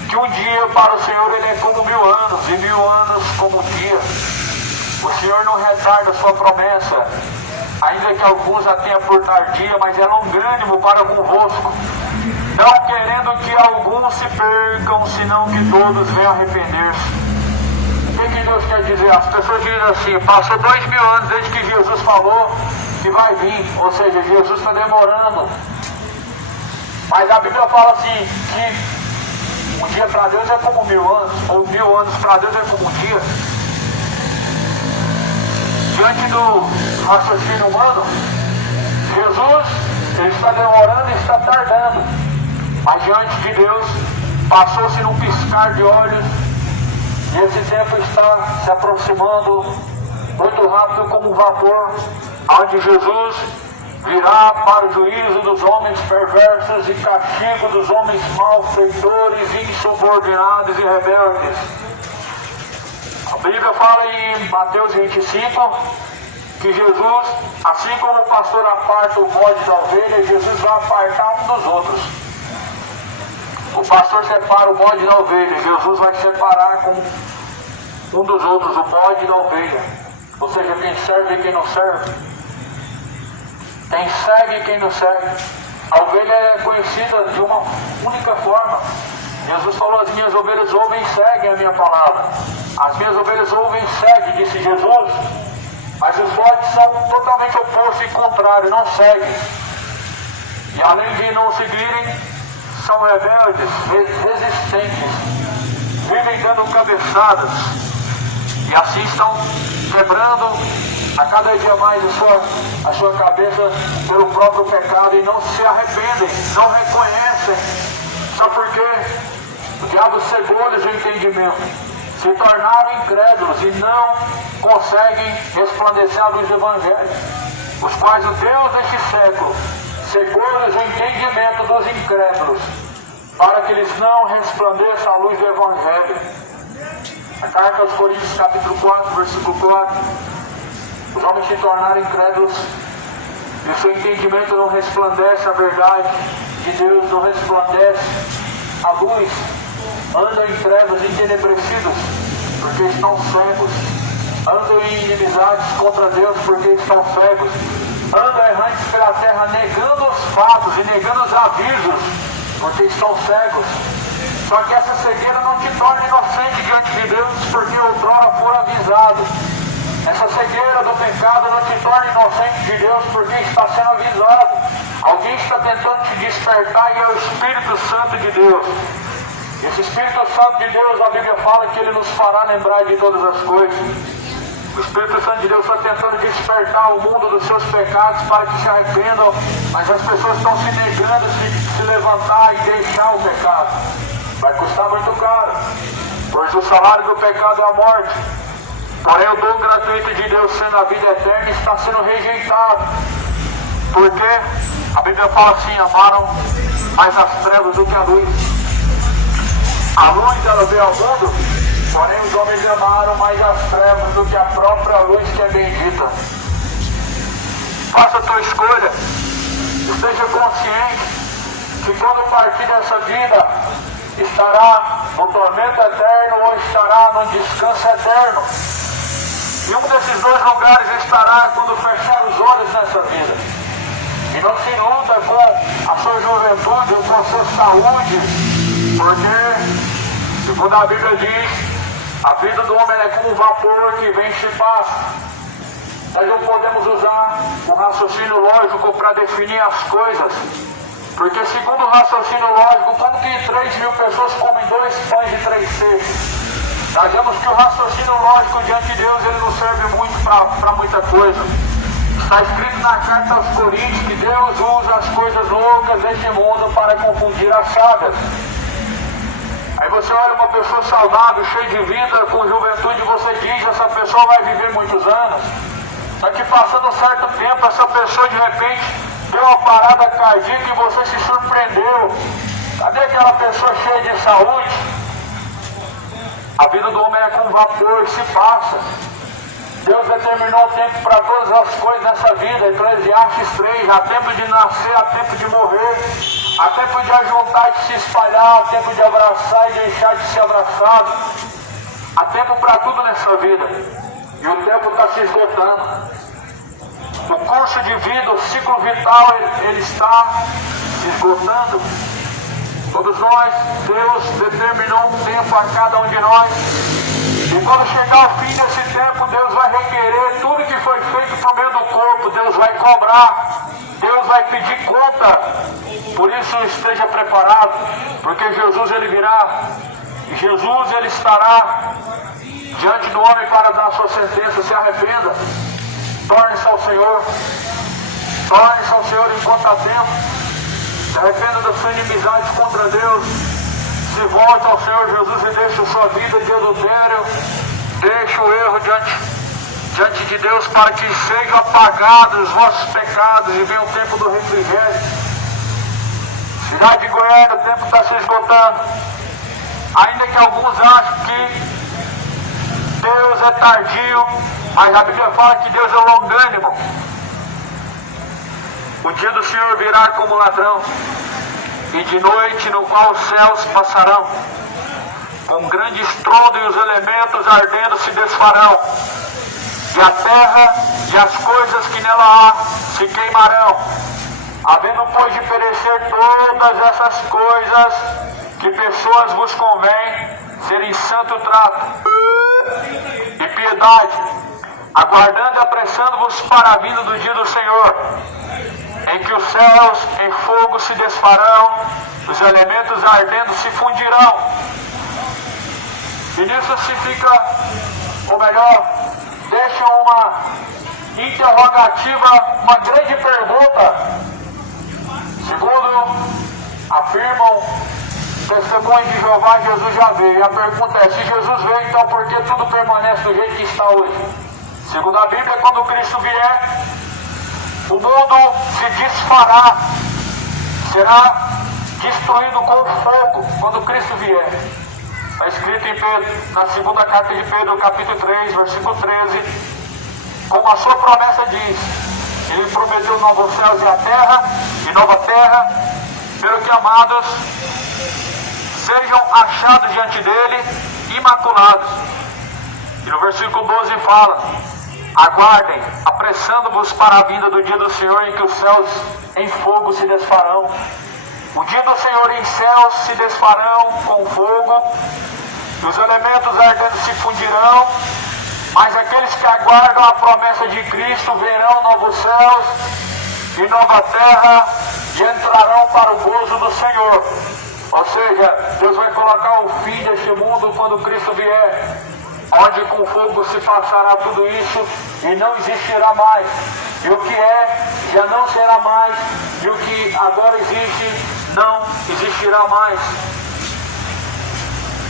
que um dia para o Senhor ele é como 1000 anos, e 1000 anos como um dia. O Senhor não retarda a sua promessa, ainda que alguns a tenham por tardia, mas é longânimo para convosco, não querendo que alguns se percam, senão que todos venham arrepender-se. O que Deus quer dizer? As pessoas dizem assim: passou 2000 anos desde que Jesus falou que vai vir, ou seja, Jesus está demorando. Mas a Bíblia fala assim, que um dia para Deus é como 1000 anos, ou 1000 anos para Deus é como um dia. Diante do raciocínio humano, Jesus ele está demorando e está tardando. Mas diante de Deus, passou-se num piscar de olhos, e esse tempo está se aproximando muito rápido como um vapor, onde Jesus virá para o juízo dos homens perversos e castigo dos homens malfeitores, insubordinados e rebeldes. A Bíblia fala em Mateus 25 que Jesus, assim como o pastor aparta o bode da ovelha, Jesus vai apartar um dos outros. O pastor separa o bode da ovelha, Jesus vai separar com um dos outros o bode da ovelha. Ou seja, quem serve e quem não serve. Quem segue e quem não segue. A ovelha é conhecida de uma única forma. Jesus falou: as minhas ovelhas ouvem e seguem a minha palavra. As minhas ovelhas ouvem e seguem, disse Jesus. Mas os bodes são totalmente opostos e contrários, não seguem. E além de não seguirem, são rebeldes, resistentes, vivem dando cabeçadas. E assim estão quebrando a cada dia mais a sua cabeça pelo próprio pecado, e não se arrependem, não reconhecem. Só porque o diabo cegou-lhes o entendimento. se tornaram incrédulos e não conseguem resplandecer a luz do Evangelho, os quais o Deus deste século cegou-lhes o entendimento dos incrédulos, para que eles não resplandeçam a luz do Evangelho. A carta aos Coríntios, capítulo 4, versículo 4. Os homens se tornaram incrédulos e o seu entendimento não resplandece a verdade de Deus, não resplandece a luz. Andam em trevas entenebrecidos, porque estão cegos. Andam em inimizades contra Deus, porque estão cegos. Andam errantes pela terra, negando os fatos e negando os avisos, porque estão cegos. Só que essa cegueira não te torna inocente diante de Deus, porque outrora foram avisados. Essa cegueira do pecado não te torna inocente de Deus, porque está sendo avisado. Alguém está tentando te despertar e é o Espírito Santo de Deus. Esse Espírito Santo de Deus, a Bíblia fala que ele nos fará lembrar de todas as coisas. O Espírito Santo de Deus está tentando despertar o mundo dos seus pecados para que se arrependam, mas as pessoas estão se negando a se levantar e deixar o pecado. Vai custar muito caro, pois o salário do pecado é a morte. Porém o dom gratuito de Deus, sendo a vida eterna, está sendo rejeitado. Porque a Bíblia fala assim: amaram mais as trevas do que a luz. A luz ela veio ao mundo, porém os homens amaram mais as trevas do que a própria luz que é bendita. Faça a tua escolha. Esteja consciente que quando partir dessa vida estará no tormento eterno ou estará no descanso eterno. E um desses dois lugares estará quando fechar os olhos nessa vida. E não se iluda com a sua juventude ou com a sua saúde, porque, segundo a Bíblia diz, a vida do homem é como um vapor que vem e se passa. Nós não podemos usar o raciocínio lógico para definir as coisas, porque segundo o raciocínio lógico, como que 3.000 pessoas comem 2 pães de 3 cestos? Nós vemos que o raciocínio lógico diante de Deus ele não serve muito para muita coisa. Está escrito na carta aos Coríntios que Deus usa as coisas loucas deste mundo para confundir as sábias. Aí você olha uma pessoa saudável, cheia de vida, com juventude, você diz, essa pessoa vai viver muitos anos. Só que passando um certo tempo, essa pessoa de repente deu uma parada cardíaca e você se surpreendeu. Cadê aquela pessoa cheia de saúde? A vida do homem é como vapor e se passa. Deus determinou o tempo para todas as coisas nessa vida. Eclesiastes 3, há tempo de nascer, há tempo de morrer, há tempo de ajuntar e de se espalhar, há tempo de abraçar e deixar de ser abraçado. Há tempo para tudo nessa vida. E o tempo está se esgotando. O curso de vida, o ciclo vital, ele está se esgotando. Todos nós, Deus determinou um tempo a cada um de nós. E quando chegar o fim desse tempo, Deus vai requerer tudo que foi feito por meio do corpo. Deus vai cobrar. Deus vai pedir conta. Por isso esteja preparado, porque Jesus ele virá. E Jesus ele estará diante do homem para dar sua sentença. Se arrependa. Torne-se ao Senhor. Torne-se ao Senhor enquanto há tempo. Se arrependa da sua inimizade contra Deus. Se volte ao Senhor Jesus e deixe a sua vida de adultério. Deixe o erro diante de Deus para que sejam apagados os vossos pecados e venha o tempo do refrigério. Cidade de Goiânia, o tempo está se esgotando. Ainda que alguns achem que Deus é tardio, mas a Bíblia fala que Deus é longânimo. O dia do Senhor virá como ladrão, e de noite no qual os céus passarão, com grande estrondo e os elementos ardendo se desfarão, e a terra e as coisas que nela há se queimarão, havendo pois de perecer todas essas coisas, que pessoas vos convém serem santo trato e piedade, aguardando e apressando-vos para a vinda do dia do Senhor, em que os céus em fogo se desfarão, os elementos ardendo se fundirão. E nisso se fica, ou melhor, deixa uma interrogativa, uma grande pergunta. Segundo afirmam testemunho de Jeová, Jesus já veio. E a pergunta é, se Jesus veio, então por que tudo permanece do jeito que está hoje? Segundo a Bíblia, quando Cristo vier, o mundo se desfará, será destruído com fogo quando Cristo vier. Está escrito em Pedro, na segunda carta de Pedro, capítulo 3, versículo 13, como a sua promessa diz, ele prometeu novos céus e nova terra, pelo que, amados, sejam achados diante dele imaculados. E no versículo 12 fala, aguardem, apressando-vos para a vinda do dia do Senhor, em que os céus em fogo se desfarão. O dia do Senhor em céus se desfarão com fogo, e os elementos ardentes se fundirão, mas aqueles que aguardam a promessa de Cristo verão novos céus e nova terra, e entrarão para o gozo do Senhor. Ou seja, Deus vai colocar o fim deste mundo quando Cristo vier, onde com fogo se passará tudo isso e não existirá mais. E o que é, já não será mais, e o que agora existe, não existirá mais.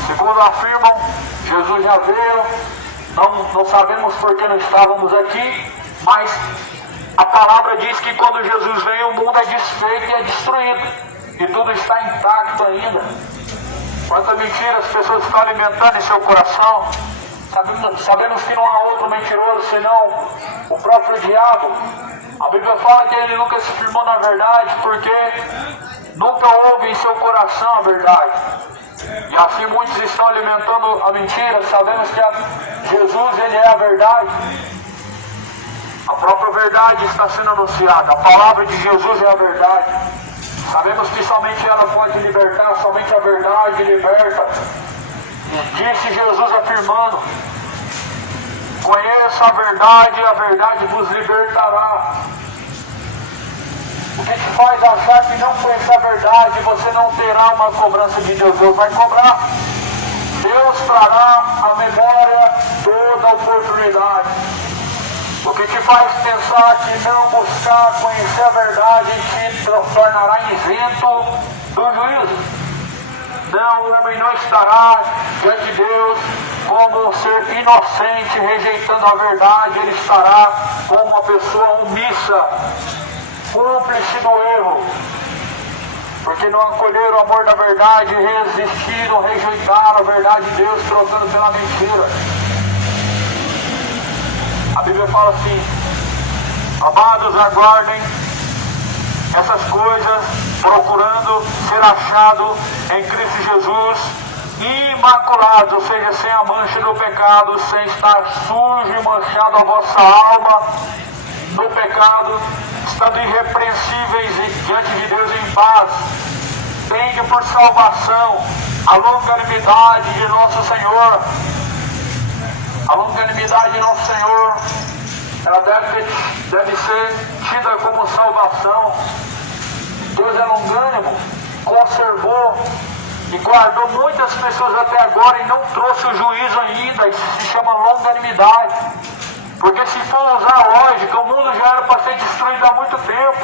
Segundo afirmam, Jesus já veio, não sabemos por que não estávamos aqui, mas a palavra diz que quando Jesus vem, o mundo é desfeito e é destruído, e tudo está intacto ainda. Quanta mentira as pessoas estão alimentando em seu coração. Sabemos que não há outro mentiroso senão o próprio diabo. A Bíblia fala que ele nunca se firmou na verdade, porque nunca houve em seu coração a verdade. E assim muitos estão alimentando a mentira. Sabemos que Jesus, ele é a verdade. A própria verdade está sendo anunciada. A palavra de Jesus é a verdade. Sabemos que somente ela pode libertar, somente a verdade liberta. Disse Jesus afirmando, conheça a verdade vos libertará. O que te faz achar que não conhece a verdade, você não terá uma cobrança de Deus? Deus vai cobrar. Deus trará à memória toda a oportunidade. O que te faz pensar que não buscar conhecer a verdade te tornará isento do juízo? Não, o homem não estará diante de Deus como um ser inocente, rejeitando a verdade. Ele estará como uma pessoa omissa, cúmplice do erro, porque não acolheram o amor da verdade, resistiram, rejeitaram a verdade de Deus, trocando pela mentira. A Bíblia fala assim, amados, aguardem essas coisas, procurando ser achado em Cristo Jesus, imaculado, ou seja, sem a mancha do pecado, sem estar sujo e manchado a vossa alma no pecado, estando irrepreensíveis diante de Deus em paz. Tende por salvação a longanimidade de nosso Senhor. A longanimidade de nosso Senhor, ela deve ser tida como salvação. Deus é longânimo, conservou e guardou muitas pessoas até agora e não trouxe o juízo ainda. Isso se chama longanimidade. Porque se for usar a lógica, o mundo já era para ser destruído há muito tempo.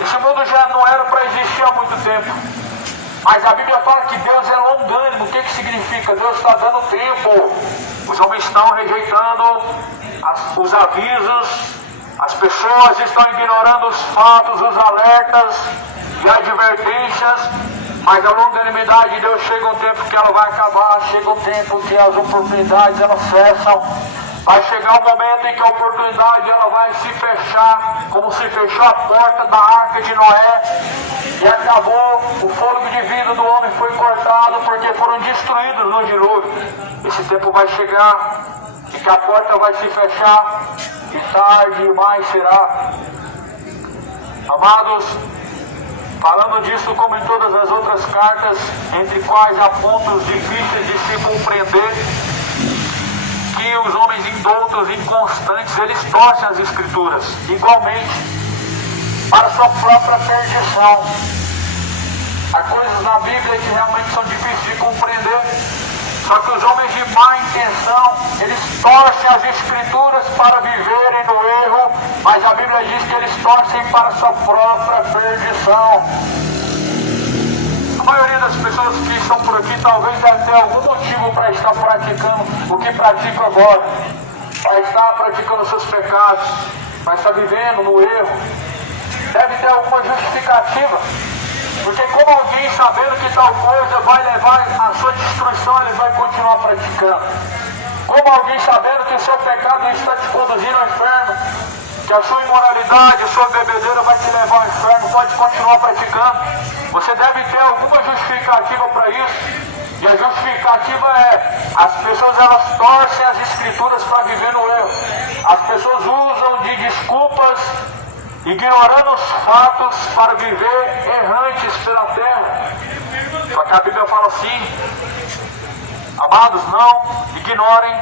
Esse mundo já não era para existir há muito tempo. Mas a Bíblia fala que Deus é longânimo. O que significa? Deus está dando tempo. Os homens estão rejeitando os avisos, as pessoas estão ignorando os fatos, os alertas e advertências, mas a longanimidade de Deus chega um tempo que ela vai acabar, chega um tempo que as oportunidades elas cessam, vai chegar um momento em que a oportunidade ela vai se fechar, como se fechou a porta da arca de Noé, e acabou, o fôlego de vida do homem foi cortado, porque foram destruídos no dilúvio. Esse tempo vai chegar, e que a porta vai se fechar, e tarde demais será. Amados, falando disso como em todas as outras cartas, entre quais há pontos difíceis de se compreender, que os homens indoutos e inconstantes, eles torcem as Escrituras, igualmente, para sua própria perdição. Há coisas na Bíblia que realmente são difíceis de compreender, só que os homens de má intenção, eles torcem as Escrituras para viverem no erro, mas a Bíblia diz que eles torcem para sua própria perdição. A maioria das pessoas que estão por aqui talvez deve ter algum motivo para estar praticando o que pratica agora, para estar praticando seus pecados, para estar vivendo no erro. Deve ter alguma justificativa, porque como alguém sabendo que tal coisa vai levar à sua destruição, ele vai continuar praticando. Como alguém sabendo que o seu pecado está te conduzindo ao inferno, que a sua imoralidade, a sua bebedeira vai te levar ao inferno, pode continuar praticando. Você deve ter alguma justificativa para isso. E a justificativa é, as pessoas elas torcem as escrituras para viver no erro. As pessoas usam de desculpas, ignorando os fatos para viver errantes pela terra. Só que a Bíblia fala assim: amados, não ignorem.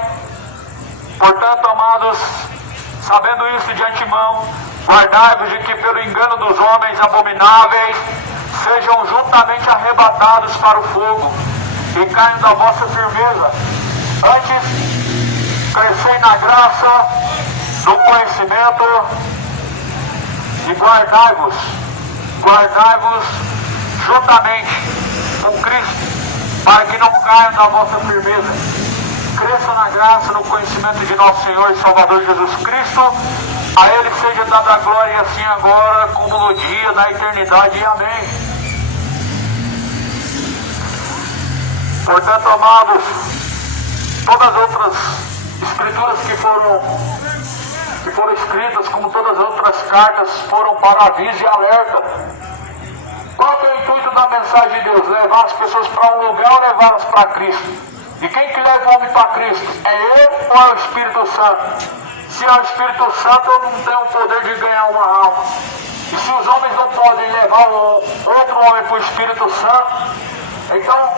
Portanto, amados, sabendo isso de antemão, guardai-vos de que pelo engano dos homens abomináveis sejam juntamente arrebatados para o fogo e caiam da vossa firmeza. Antes, crescei na graça, no conhecimento, e guardai-vos juntamente com Cristo, para que não caiam da vossa firmeza. Cresça na graça, no conhecimento de nosso Senhor e Salvador Jesus Cristo. A Ele seja dada a glória, assim agora, como no dia da eternidade. Amém. Portanto, amados, todas as outras escrituras que foram escritas, como todas as outras cartas, foram para aviso e alerta. Qual é o intuito da mensagem de Deus? Levar as pessoas para um lugar ou levá-las para Cristo? E quem que leva o homem para Cristo? É Ele ou é o Espírito Santo? Se é o Espírito Santo, eu não tenho o poder de ganhar uma alma. E se os homens não podem levar outro homem para o Espírito Santo, então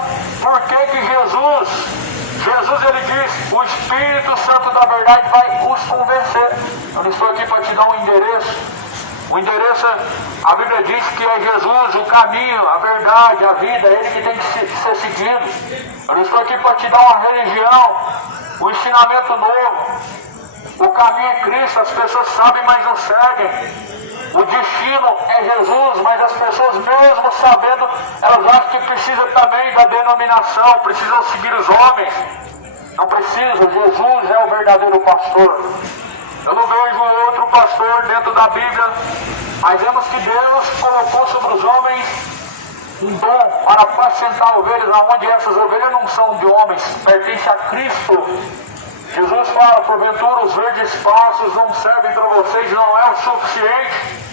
por que Jesus ele diz, o Espírito Santo da verdade vai os convencer? Eu não estou aqui para te dar um endereço. O endereço, a Bíblia diz que é Jesus, o caminho, a verdade, a vida, ele que tem que ser seguido. Eu não estou aqui para te dar uma religião, um ensinamento novo. O caminho é Cristo, as pessoas sabem, mas não seguem. O destino é Jesus, mas as pessoas mesmo sabendo, elas acham que precisam também da denominação, precisam seguir os homens. Não precisam, Jesus é o verdadeiro pastor. Eu não vejo outro pastor dentro da Bíblia, mas vemos que Deus colocou sobre os homens um dom para apacentar ovelhas, onde essas ovelhas não são de homens, pertencem a Cristo. Jesus fala, porventura os verdes pastos não servem para vocês, não é o suficiente.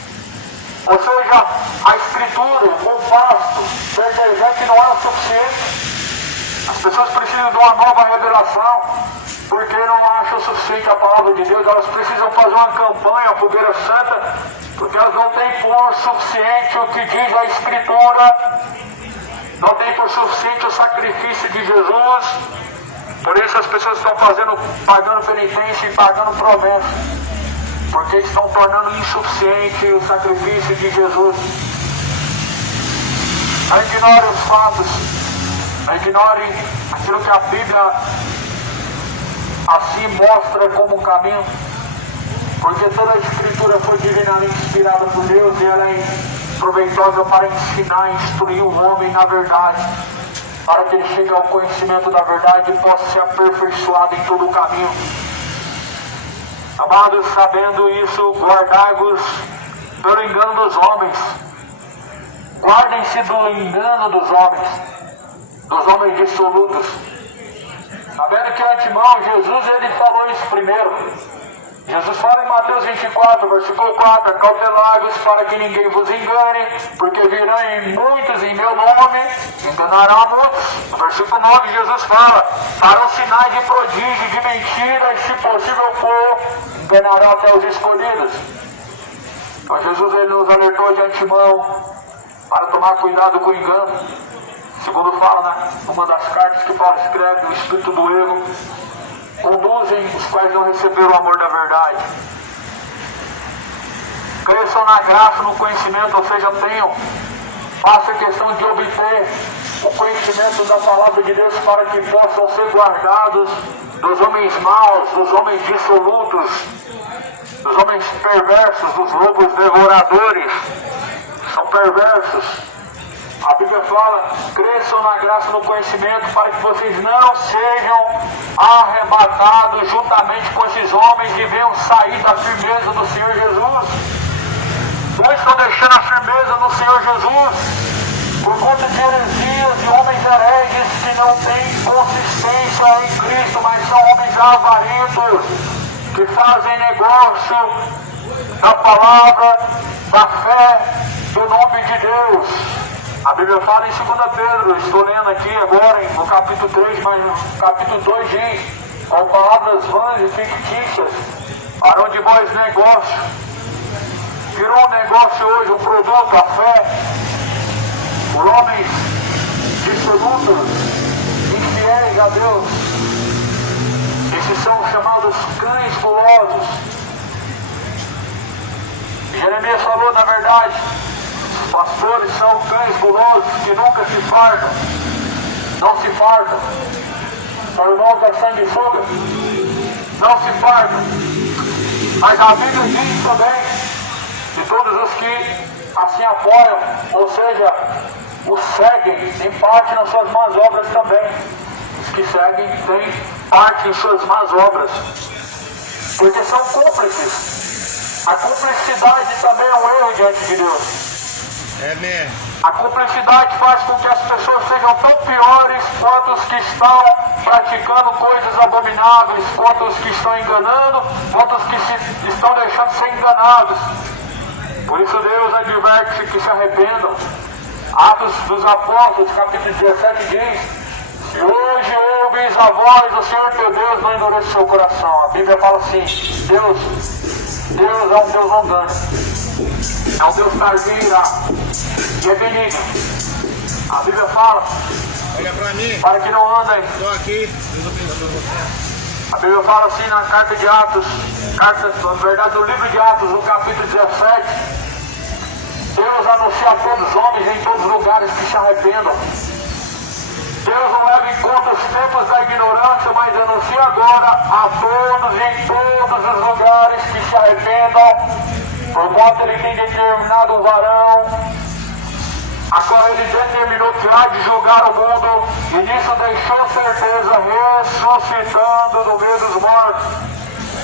Ou seja, a Escritura, o pasto verdejante não é o suficiente. As pessoas precisam de uma nova revelação, porque não acham o suficiente a palavra de Deus. Elas precisam fazer uma campanha, a fogueira santa, porque elas não têm por suficiente o que diz a Escritura, não têm por suficiente o sacrifício de Jesus. Por isso as pessoas estão pagando penitência e pagando promessa, porque estão tornando insuficiente o sacrifício de Jesus. Não ignore os fatos, não ignore aquilo que a Bíblia assim mostra como um caminho, porque toda a Escritura foi divinamente inspirada por Deus e ela é proveitosa para ensinar e instruir o homem na verdade, para que ele chegue ao conhecimento da verdade e possa ser aperfeiçoado em todo o caminho. Amados, sabendo isso, guardai-vos pelo engano dos homens. Guardem-se do engano dos homens dissolutos. Sabendo que antemão, Jesus ele falou isso primeiro. Jesus fala em Mateus 24, versículo 4, acautelai-vos para que ninguém vos engane, porque virão muitos em meu nome, enganarão muitos. No versículo 9, Jesus fala, farão sinais de prodígio, de mentira, e se possível for, enganarão até os escolhidos. Então Jesus ele nos alertou de antemão para tomar cuidado com o engano. Segundo fala numa das cartas que Paulo escreve, o espírito do erro conduzem os quais não receberam o amor da verdade. Cresçam na graça, no conhecimento, ou seja, faça questão de obter o conhecimento da palavra de Deus para que possam ser guardados dos homens maus, dos homens dissolutos, dos homens perversos, dos lobos devoradores. São perversos. A Bíblia fala, cresçam na graça e no conhecimento, para que vocês não sejam arrebatados juntamente com esses homens e venham sair da firmeza do Senhor Jesus. Não estão deixando a firmeza do Senhor Jesus por conta de heresias e homens hereges que não têm consistência em Cristo, mas são homens avarentos, que fazem negócio da palavra, da fé, do nome de Deus. A Bíblia fala em 2 Pedro, estou lendo aqui agora no capítulo 3, mas no capítulo 2 diz, com palavras vãs e fictícias, para onde vós negócio. Virou um negócio hoje, um produto, a fé, por homens dissolutos, infiéis a Deus. Esses são chamados cães gulosos. Jeremias falou, na verdade, os pastores são cães gulosos que nunca se fartam, não se fartam. São irmãos da sanguessuga, não se fartam. Mas a Bíblia diz também, de todos os que assim apoiam, ou seja, os seguem, têm parte nas suas más obras também. Os que seguem têm parte em suas más obras, porque são cúmplices. A cumplicidade também é um erro diante de Deus. Amém. A cumplicidade faz com que as pessoas sejam tão piores quanto os que estão praticando coisas abomináveis, quanto os que estão enganando, quanto os que estão deixando de ser enganados. Por isso Deus adverte que se arrependam. Atos dos Apóstolos, capítulo 17 diz, se hoje ouves a voz do Senhor teu Deus, não endurece seu coração. A Bíblia fala assim, Deus é um Deus longânimo, é um Deus tardio e é benigno. A Bíblia fala, Olha pra mim, para que não andem. estou aqui, Deus abençoe você. A Bíblia fala assim na carta de Atos, na verdade no livro de Atos, no capítulo 17, Deus anuncia a todos os homens em todos os lugares que se arrependam. Deus não leva em conta os tempos da ignorância, mas anuncia agora a todos em todos os lugares que se arrependam, porquanto Ele tem determinado um varão, a qual Ele determinou que há de julgar o mundo, e nisso deixou certeza, ressuscitando do meio dos mortos.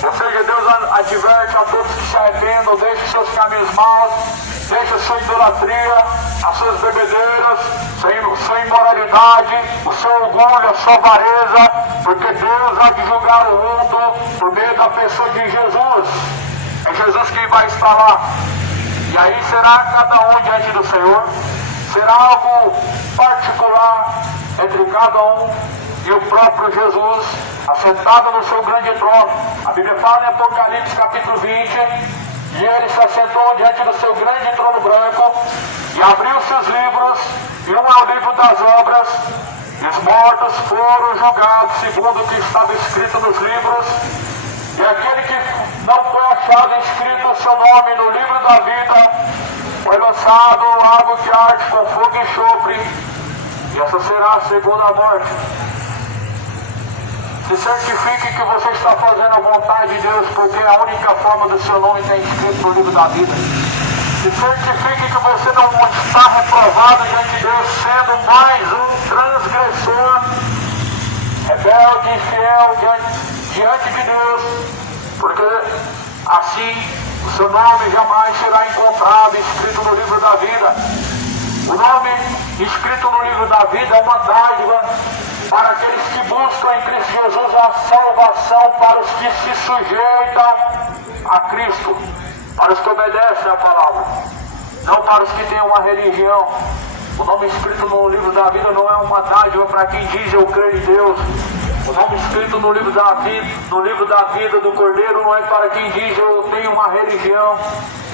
Ou seja, Deus adverte a todos que se arrependam, deixem seus caminhos maus, deixem a sua idolatria, as suas bebedeiras, sua imoralidade, o seu orgulho, a sua avareza, porque Deus há de julgar o mundo por meio da pessoa de Jesus. É Jesus quem vai estar lá. E aí será cada um diante do Senhor, será algo particular entre cada um e o próprio Jesus, assentado no seu grande trono. A Bíblia fala em Apocalipse capítulo 20, e ele se assentou diante do seu grande trono branco, e abriu seus livros, e um é o livro das obras, e os mortos foram julgados segundo o que estava escrito nos livros, e aquele que não foi achado escrito o seu nome no livro da vida, foi lançado no lago que arde com fogo e enxofre, e essa será a segunda morte. Se certifique que você está fazendo a vontade de Deus, porque é a única forma do seu nome está escrito no livro da vida. Se certifique que você não está reprovado diante de Deus, sendo mais um transgressor, rebelde e fiel diante de Deus, porque assim o seu nome jamais será encontrado escrito no livro da vida. O nome escrito no livro da vida é uma dádiva para aqueles que buscam em Cristo Jesus a salvação, para os que se sujeitam a Cristo, para os que obedecem a palavra, não para os que têm uma religião. O nome escrito no livro da vida não é uma dádiva para quem diz eu creio em Deus. O nome escrito no livro da vida do Cordeiro não é para quem diz eu tenho uma religião.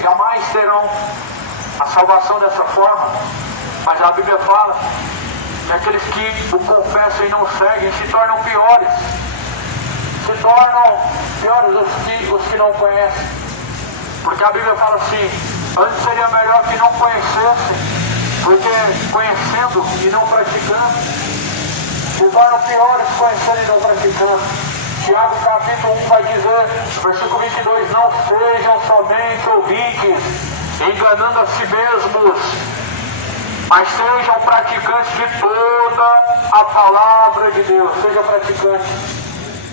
Jamais terão a salvação dessa forma. Mas a Bíblia fala que aqueles que o confessam e não seguem se tornam piores. Se tornam piores os que não conhecem. Porque a Bíblia fala assim, antes seria melhor que não conhecessem, porque conhecendo e não praticando, se tornam piores conhecendo e não praticando. Tiago capítulo 1 vai dizer, versículo 22, não sejam somente ouvintes, enganando a si mesmos. mas sejam praticantes de toda a palavra de Deus. Seja praticante.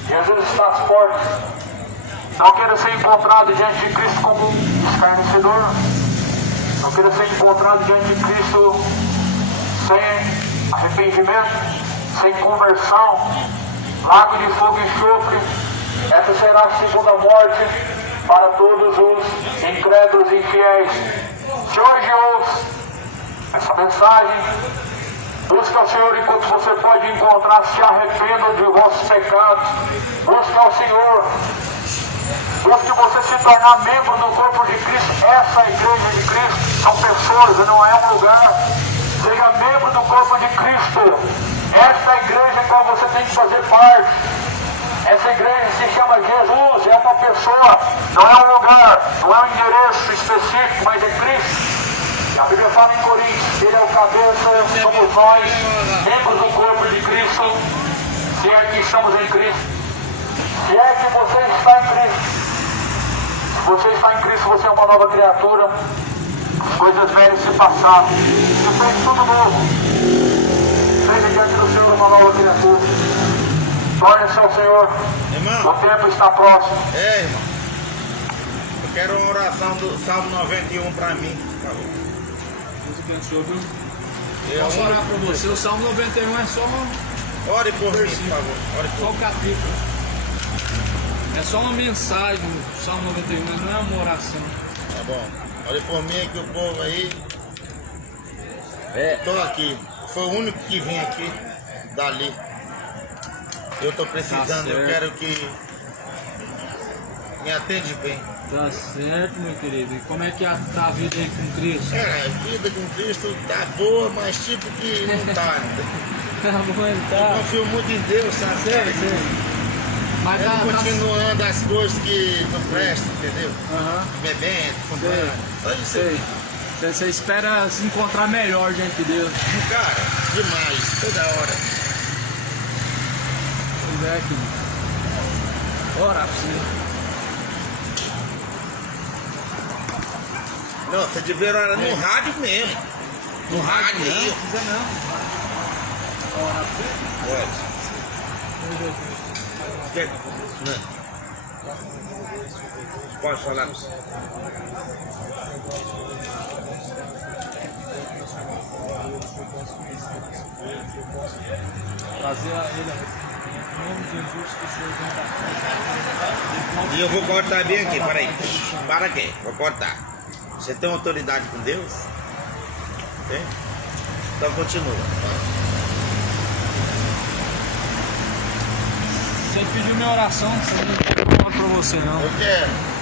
Jesus está às portas. Não queira ser encontrado diante de Cristo como um escarnecedor. Não queira ser encontrado diante de Cristo sem arrependimento, sem conversão, lago de fogo e enxofre. Essa será a segunda morte para todos os incrédulos e infiéis. Se hoje ouve essa mensagem, busca ao Senhor enquanto você pode encontrar, se arrependa de vossos pecados. Busque ao Senhor. Busque você se tornar membro do corpo de Cristo. Essa é a igreja de Cristo. São pessoas, não é um lugar. Seja membro do corpo de Cristo. Esta é a igreja em qual você tem que fazer parte. Essa igreja se chama Jesus, é uma pessoa, não é um lugar, não é um endereço específico, mas é Cristo. E a Bíblia fala em Coríntios, Ele é o cabeça, somos nós, membros do corpo de Cristo, se é que estamos em Cristo. Se é que você está em Cristo. Se você está em Cristo, você é uma nova criatura. As coisas velhas se passaram. Você fez tudo novo. Seja diante do Senhor uma nova criatura. Torne-se ao Senhor. Irmão. O tempo está próximo. Irmão. Eu quero uma oração do Salmo 91 para mim, por favor. Deus abençoe, viu? Eu Posso orar para você? O Salmo 91 é só uma... Ore por mim, por favor. Ore por Só mim. o capítulo. É só uma mensagem, o Salmo 91, mas não é uma oração. Tá bom. Ore por mim que o povo aí. Tô aqui. Foi o único que vim aqui dali. Eu tô precisando, Tá eu certo. quero que me atende bem. Tá certo, meu querido. E como é que tá a vida aí com Cristo? A vida com Cristo tá boa, mas tipo que não tá. Tá bom, ele Eu tá. confio muito em Deus, sabe? Sei. Mas Eu tá... continuando as coisas que não prestam, entendeu? Aham. Bebendo, fumando. Só isso Sei. aí. Você espera se encontrar melhor diante de Deus. Cara, demais, toda hora. Pois é, querido. Orar pra você. Não, você devia orar no rádio mesmo. No rádio Não, aí. não precisa não. Orar pra você. Quer- Não. Pode falar. Trazer a ele em nome de Jesus que o Senhor vem E eu vou cortar bem aqui, peraí. Para aqui, vou cortar. Você tem autoridade com Deus? Tem? Então continua. Você pediu minha oração, você não quer que eu ore pra você não. Eu quero.